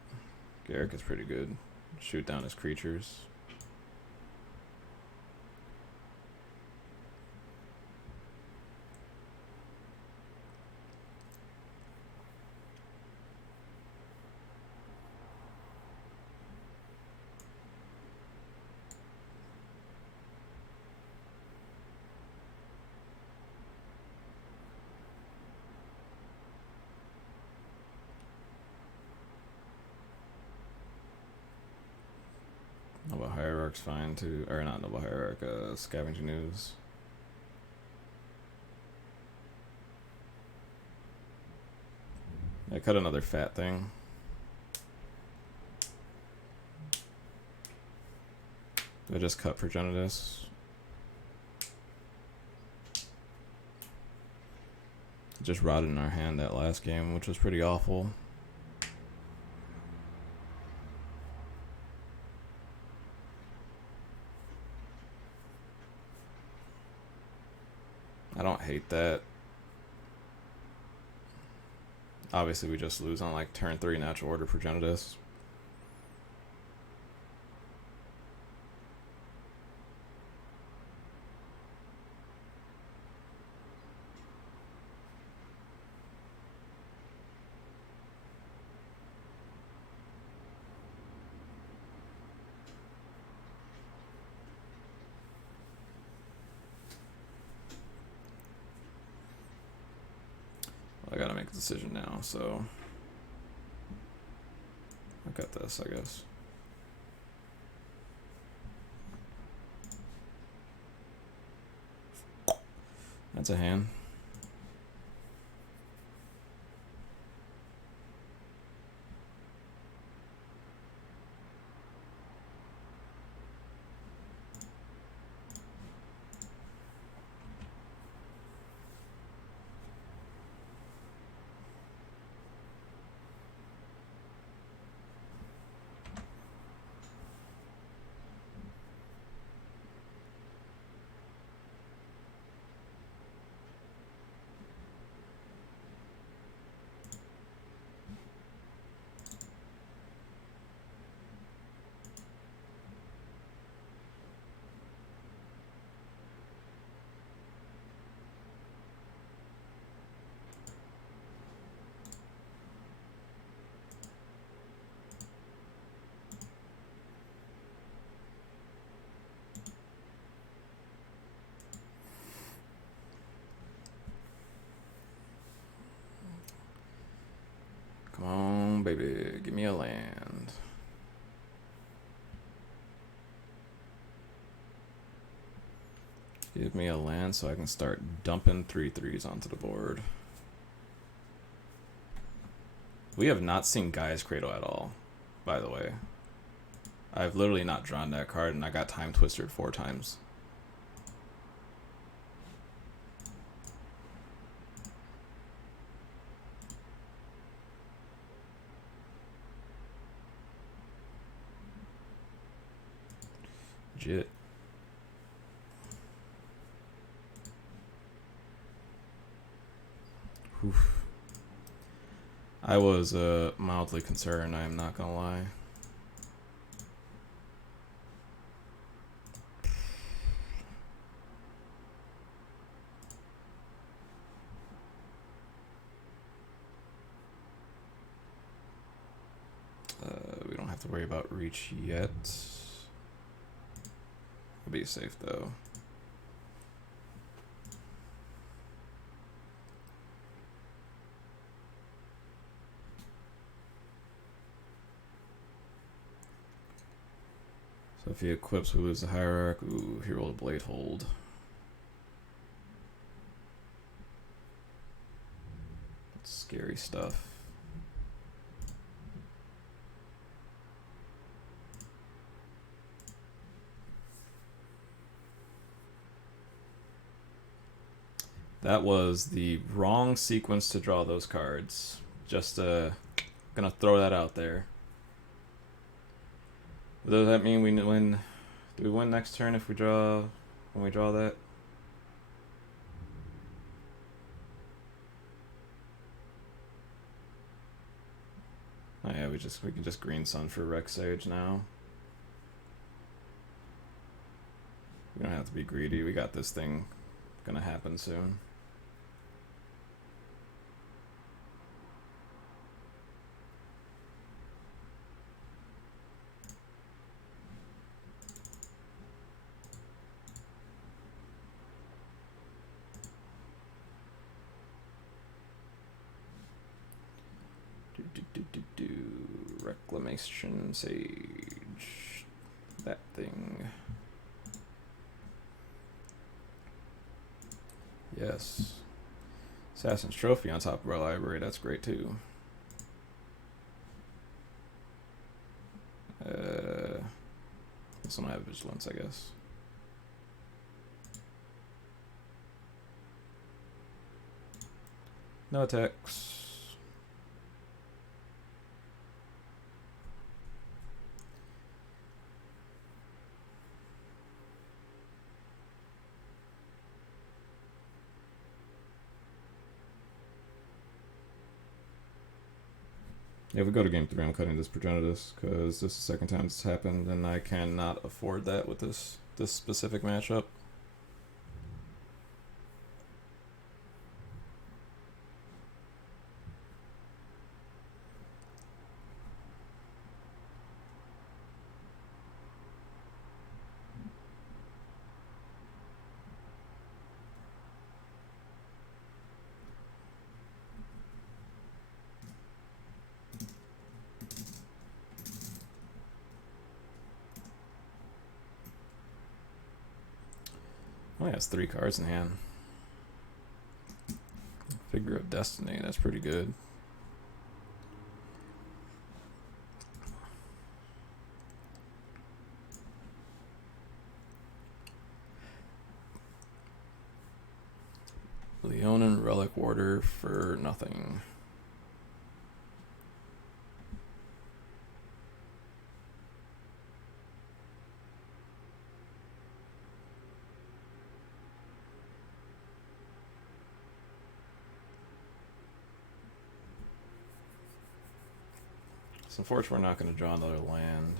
Garrick is pretty good. Shoot down his creatures. Hierarch's fine too, or not Noble Hierarch, Scavenging News. I cut another fat thing. I just cut Progenitus. Just rotted in our hand that last game, which was pretty awful. I don't hate that. Obviously, we just lose on like turn 3 natural order Progenitus. I gotta make a decision now, so I got this, I guess. That's a hand. Come on, baby, give me a land. Give me a land so I can start dumping 3/3s onto the board. We have not seen Gaia's Cradle at all, by the way. I've literally not drawn that card, and I got Time Twistered 4 times. Legit. Oof. I was mildly concerned, I am not gonna lie. We don't have to worry about reach yet. We'll be safe though. So if he equips, we lose the Hierarch. Ooh, he rolled a Blade Hold. That's scary stuff. That was the wrong sequence to draw those cards. Just gonna throw that out there. Does that mean we win? Do we win next turn if we draw when we draw that? Oh yeah, we can just Green Sun for Rex Sage now. We don't have to be greedy. We got this thing gonna happen soon. Reclamation Sage. That thing. Yes. Assassin's Trophy on top of our library. That's great too. This one I have vigilance, I guess. No attacks. Yeah, if we go to game 3, I'm cutting this Progenitus, because this is the second time this happened, and I cannot afford that with this specific matchup. Only has 3 cards in hand. Figure of Destiny, that's pretty good. Leonin Relic Warder for nothing. So unfortunately, we're not going to draw another land.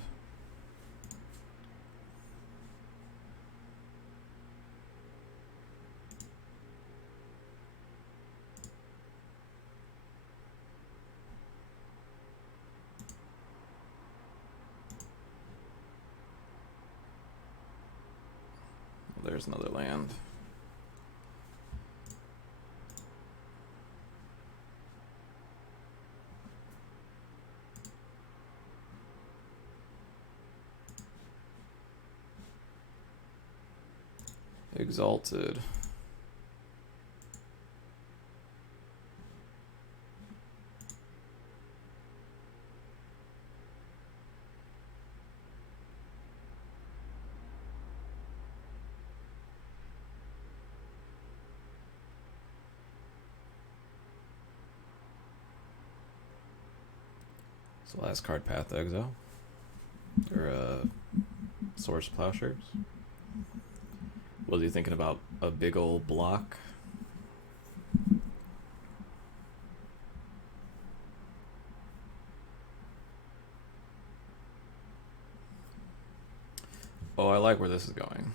There's another land. Exalted. So last card, Path to Exile. Or Source Plowshares. Was he thinking about a big old block? Oh, I like where this is going.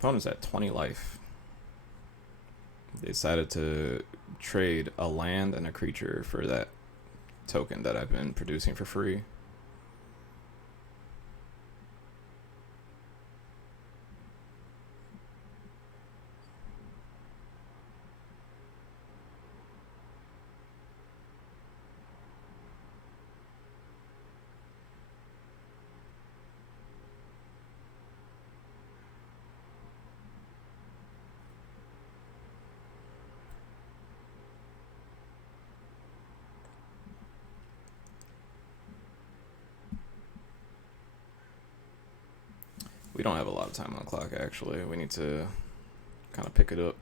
Opponent's at 20 life. They decided to trade a land and a creature for that token that I've been producing for free. We don't have a lot of time on the clock, actually. We need to kind of pick it up.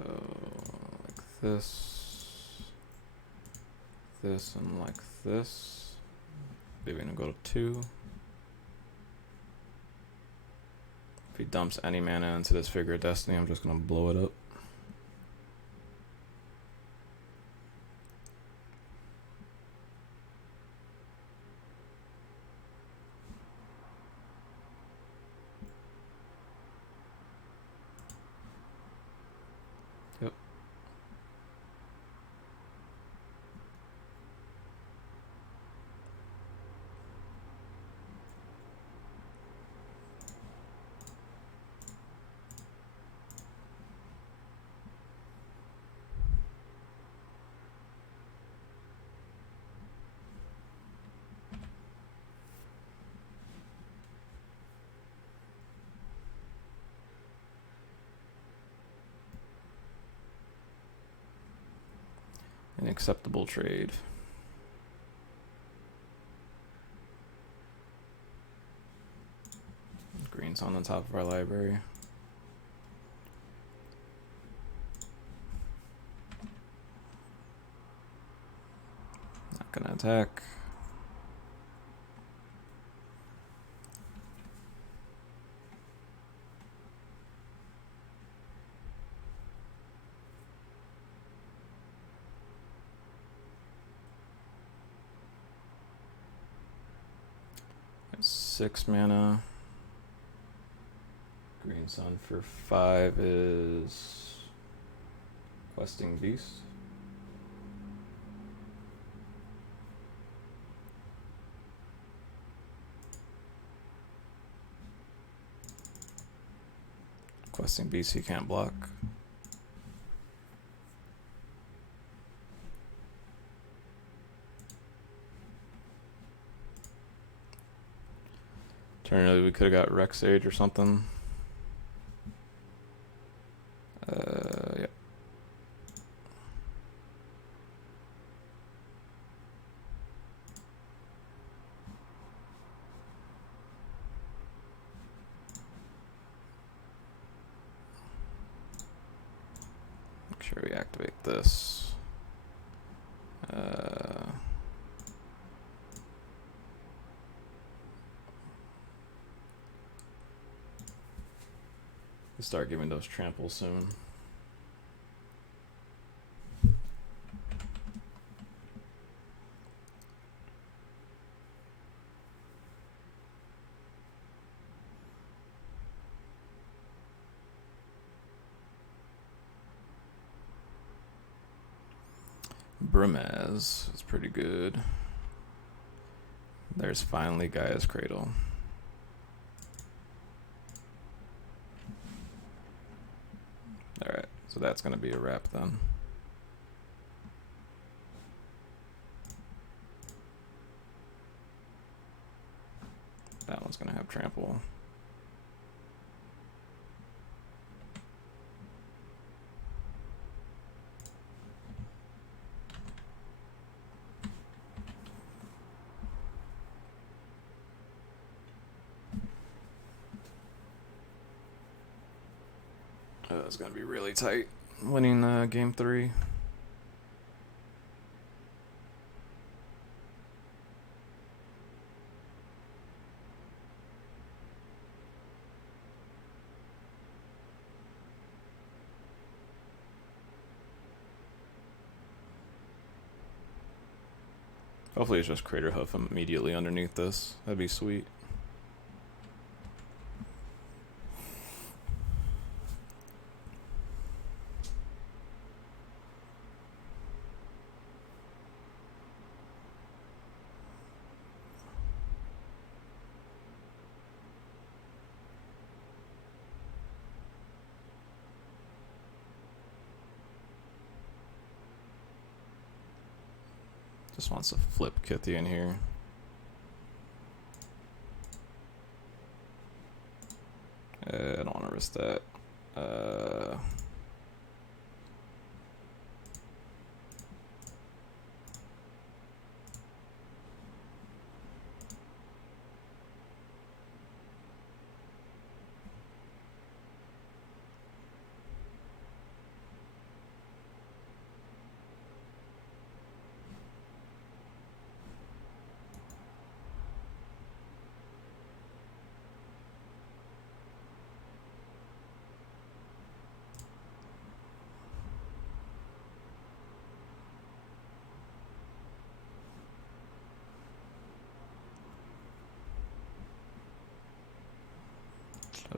like this, and like this. Maybe gonna go to 2. If he dumps any mana into this Figure of Destiny, I'm just gonna blow it up. Yep. An acceptable trade. Green's on the top of our library. Not gonna attack. That's 6 mana. Green Sun for 5 is Questing Beast. Questing Beast he can't block. Alternatively, we could have got Rex Age or something. Yeah. Make sure we activate this. We'll start giving those tramples soon. Brimaz is pretty good. There's finally Gaia's Cradle. Alright, so that's going to be a wrap then. That one's going to have trample. It's going to be really tight winning game 3. Hopefully it's just Crater Hoof immediately underneath this. That'd be sweet. Just wants to flip Kitty in here. I don't want to risk that.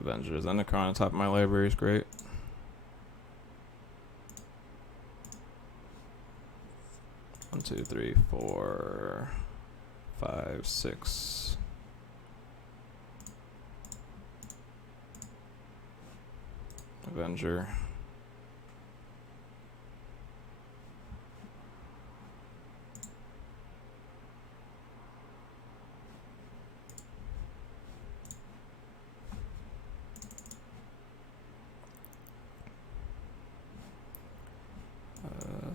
Avengers. And the car on the top of my library is great. One, two, three, 4, 5, 6. Avenger.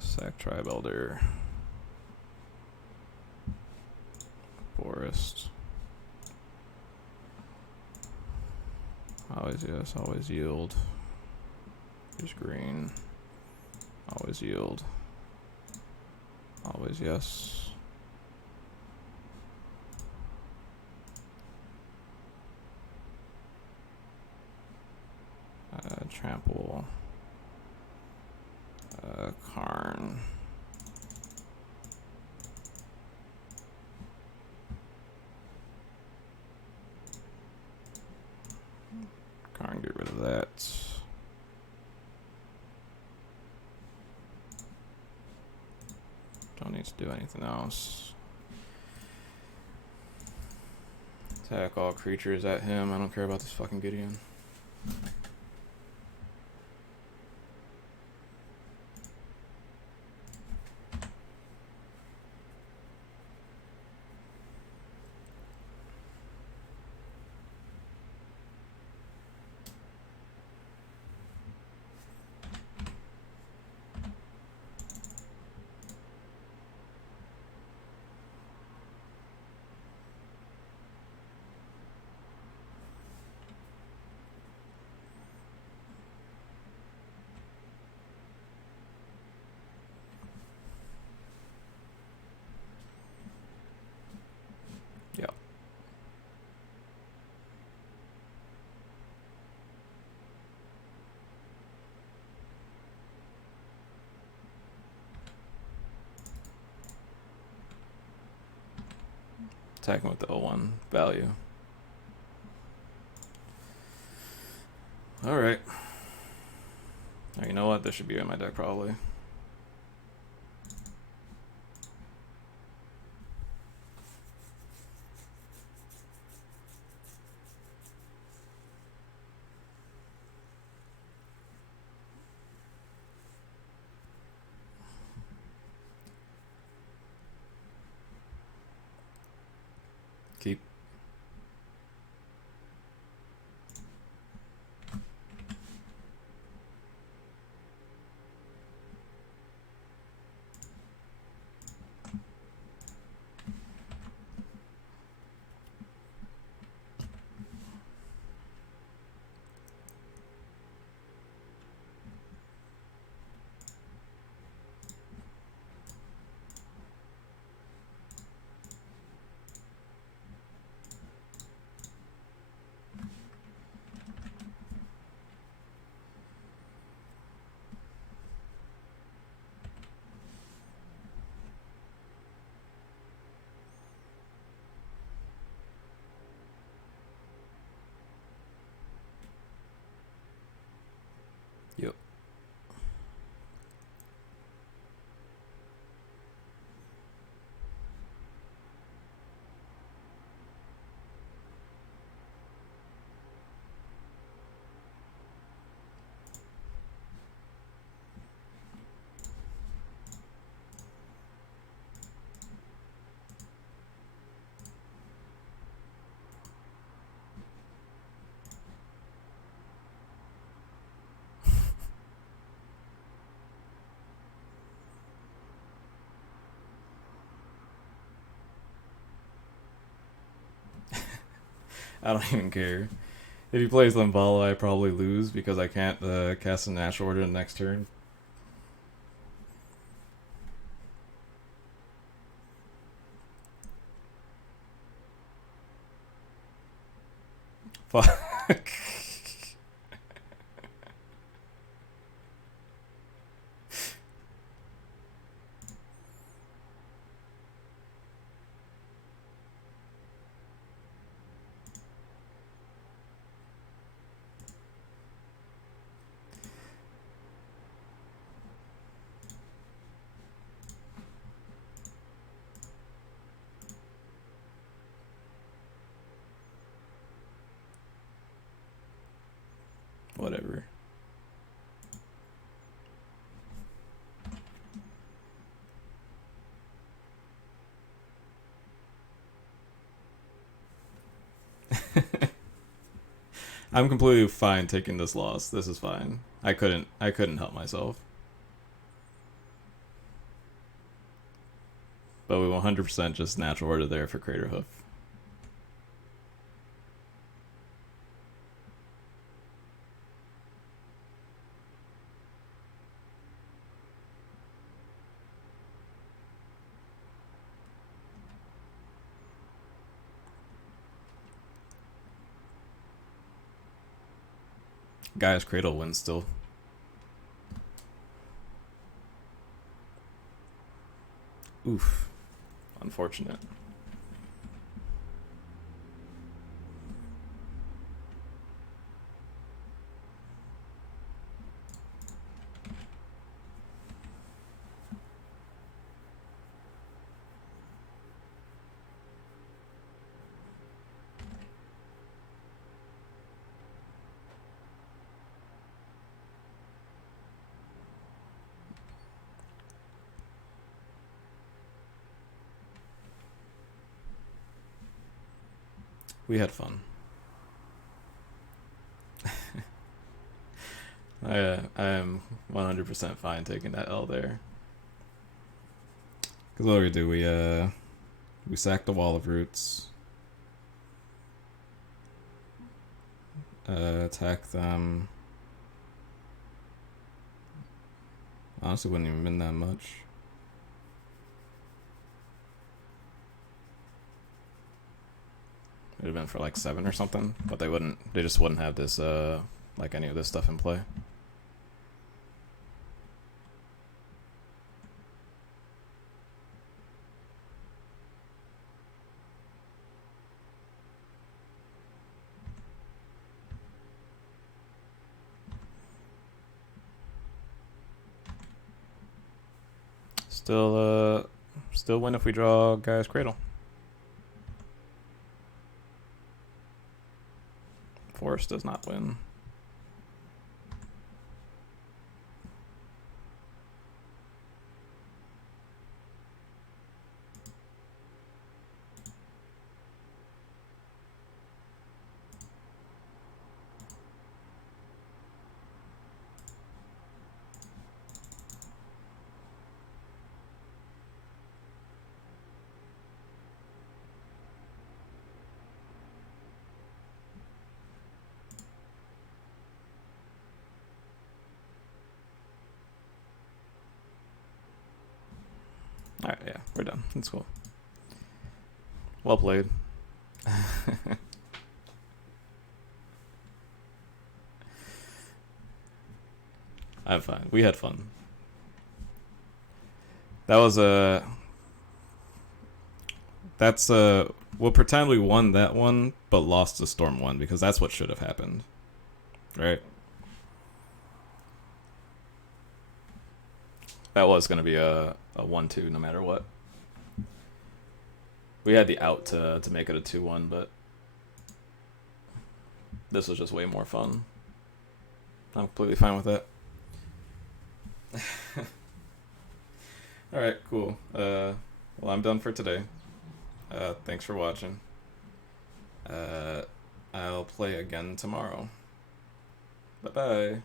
Sack Tribe Elder. Forest. Always yes, always yield. Here's green. Always yield. Always yes. Trample. Karn. Karn, get rid of that. Don't need to do anything else. Attack all creatures at him. I don't care about this fucking Gideon. Yep. Attacking with the O1 value. Alright. Oh, you know what? This should be in my deck probably. Keep. Yep. I don't even care. If he plays Limbala, I probably lose because I can't cast a natural order the next turn. Fuck. whatever. I'm completely fine taking this loss. This is fine. I couldn't help myself. But we 100% just natural order there for Crater Hoof. Gaia's Cradle wins still. Oof. Unfortunate. We had fun. I am 100% fine taking that L there. Cause what do we do? We sack the Wall of Roots. Attack them. Honestly, wouldn't even been that much. It'd have been for like 7 or something, but they just wouldn't have this like any of this stuff in play. Still win if we draw Gaia's Cradle. Forest does not win. Alright, yeah, we're done. That's cool. Well played. I'm fine. We had fun. That was a. That's a. We'll pretend we won that one, but lost the Storm one, because that's what should have happened. Right? That was going to be a 1-2 no matter what. We had the out to make it a 2-1, but this was just way more fun. I'm completely fine with that. Alright, cool. Well, I'm done for today. Thanks for watching. I'll play again tomorrow. Bye-bye.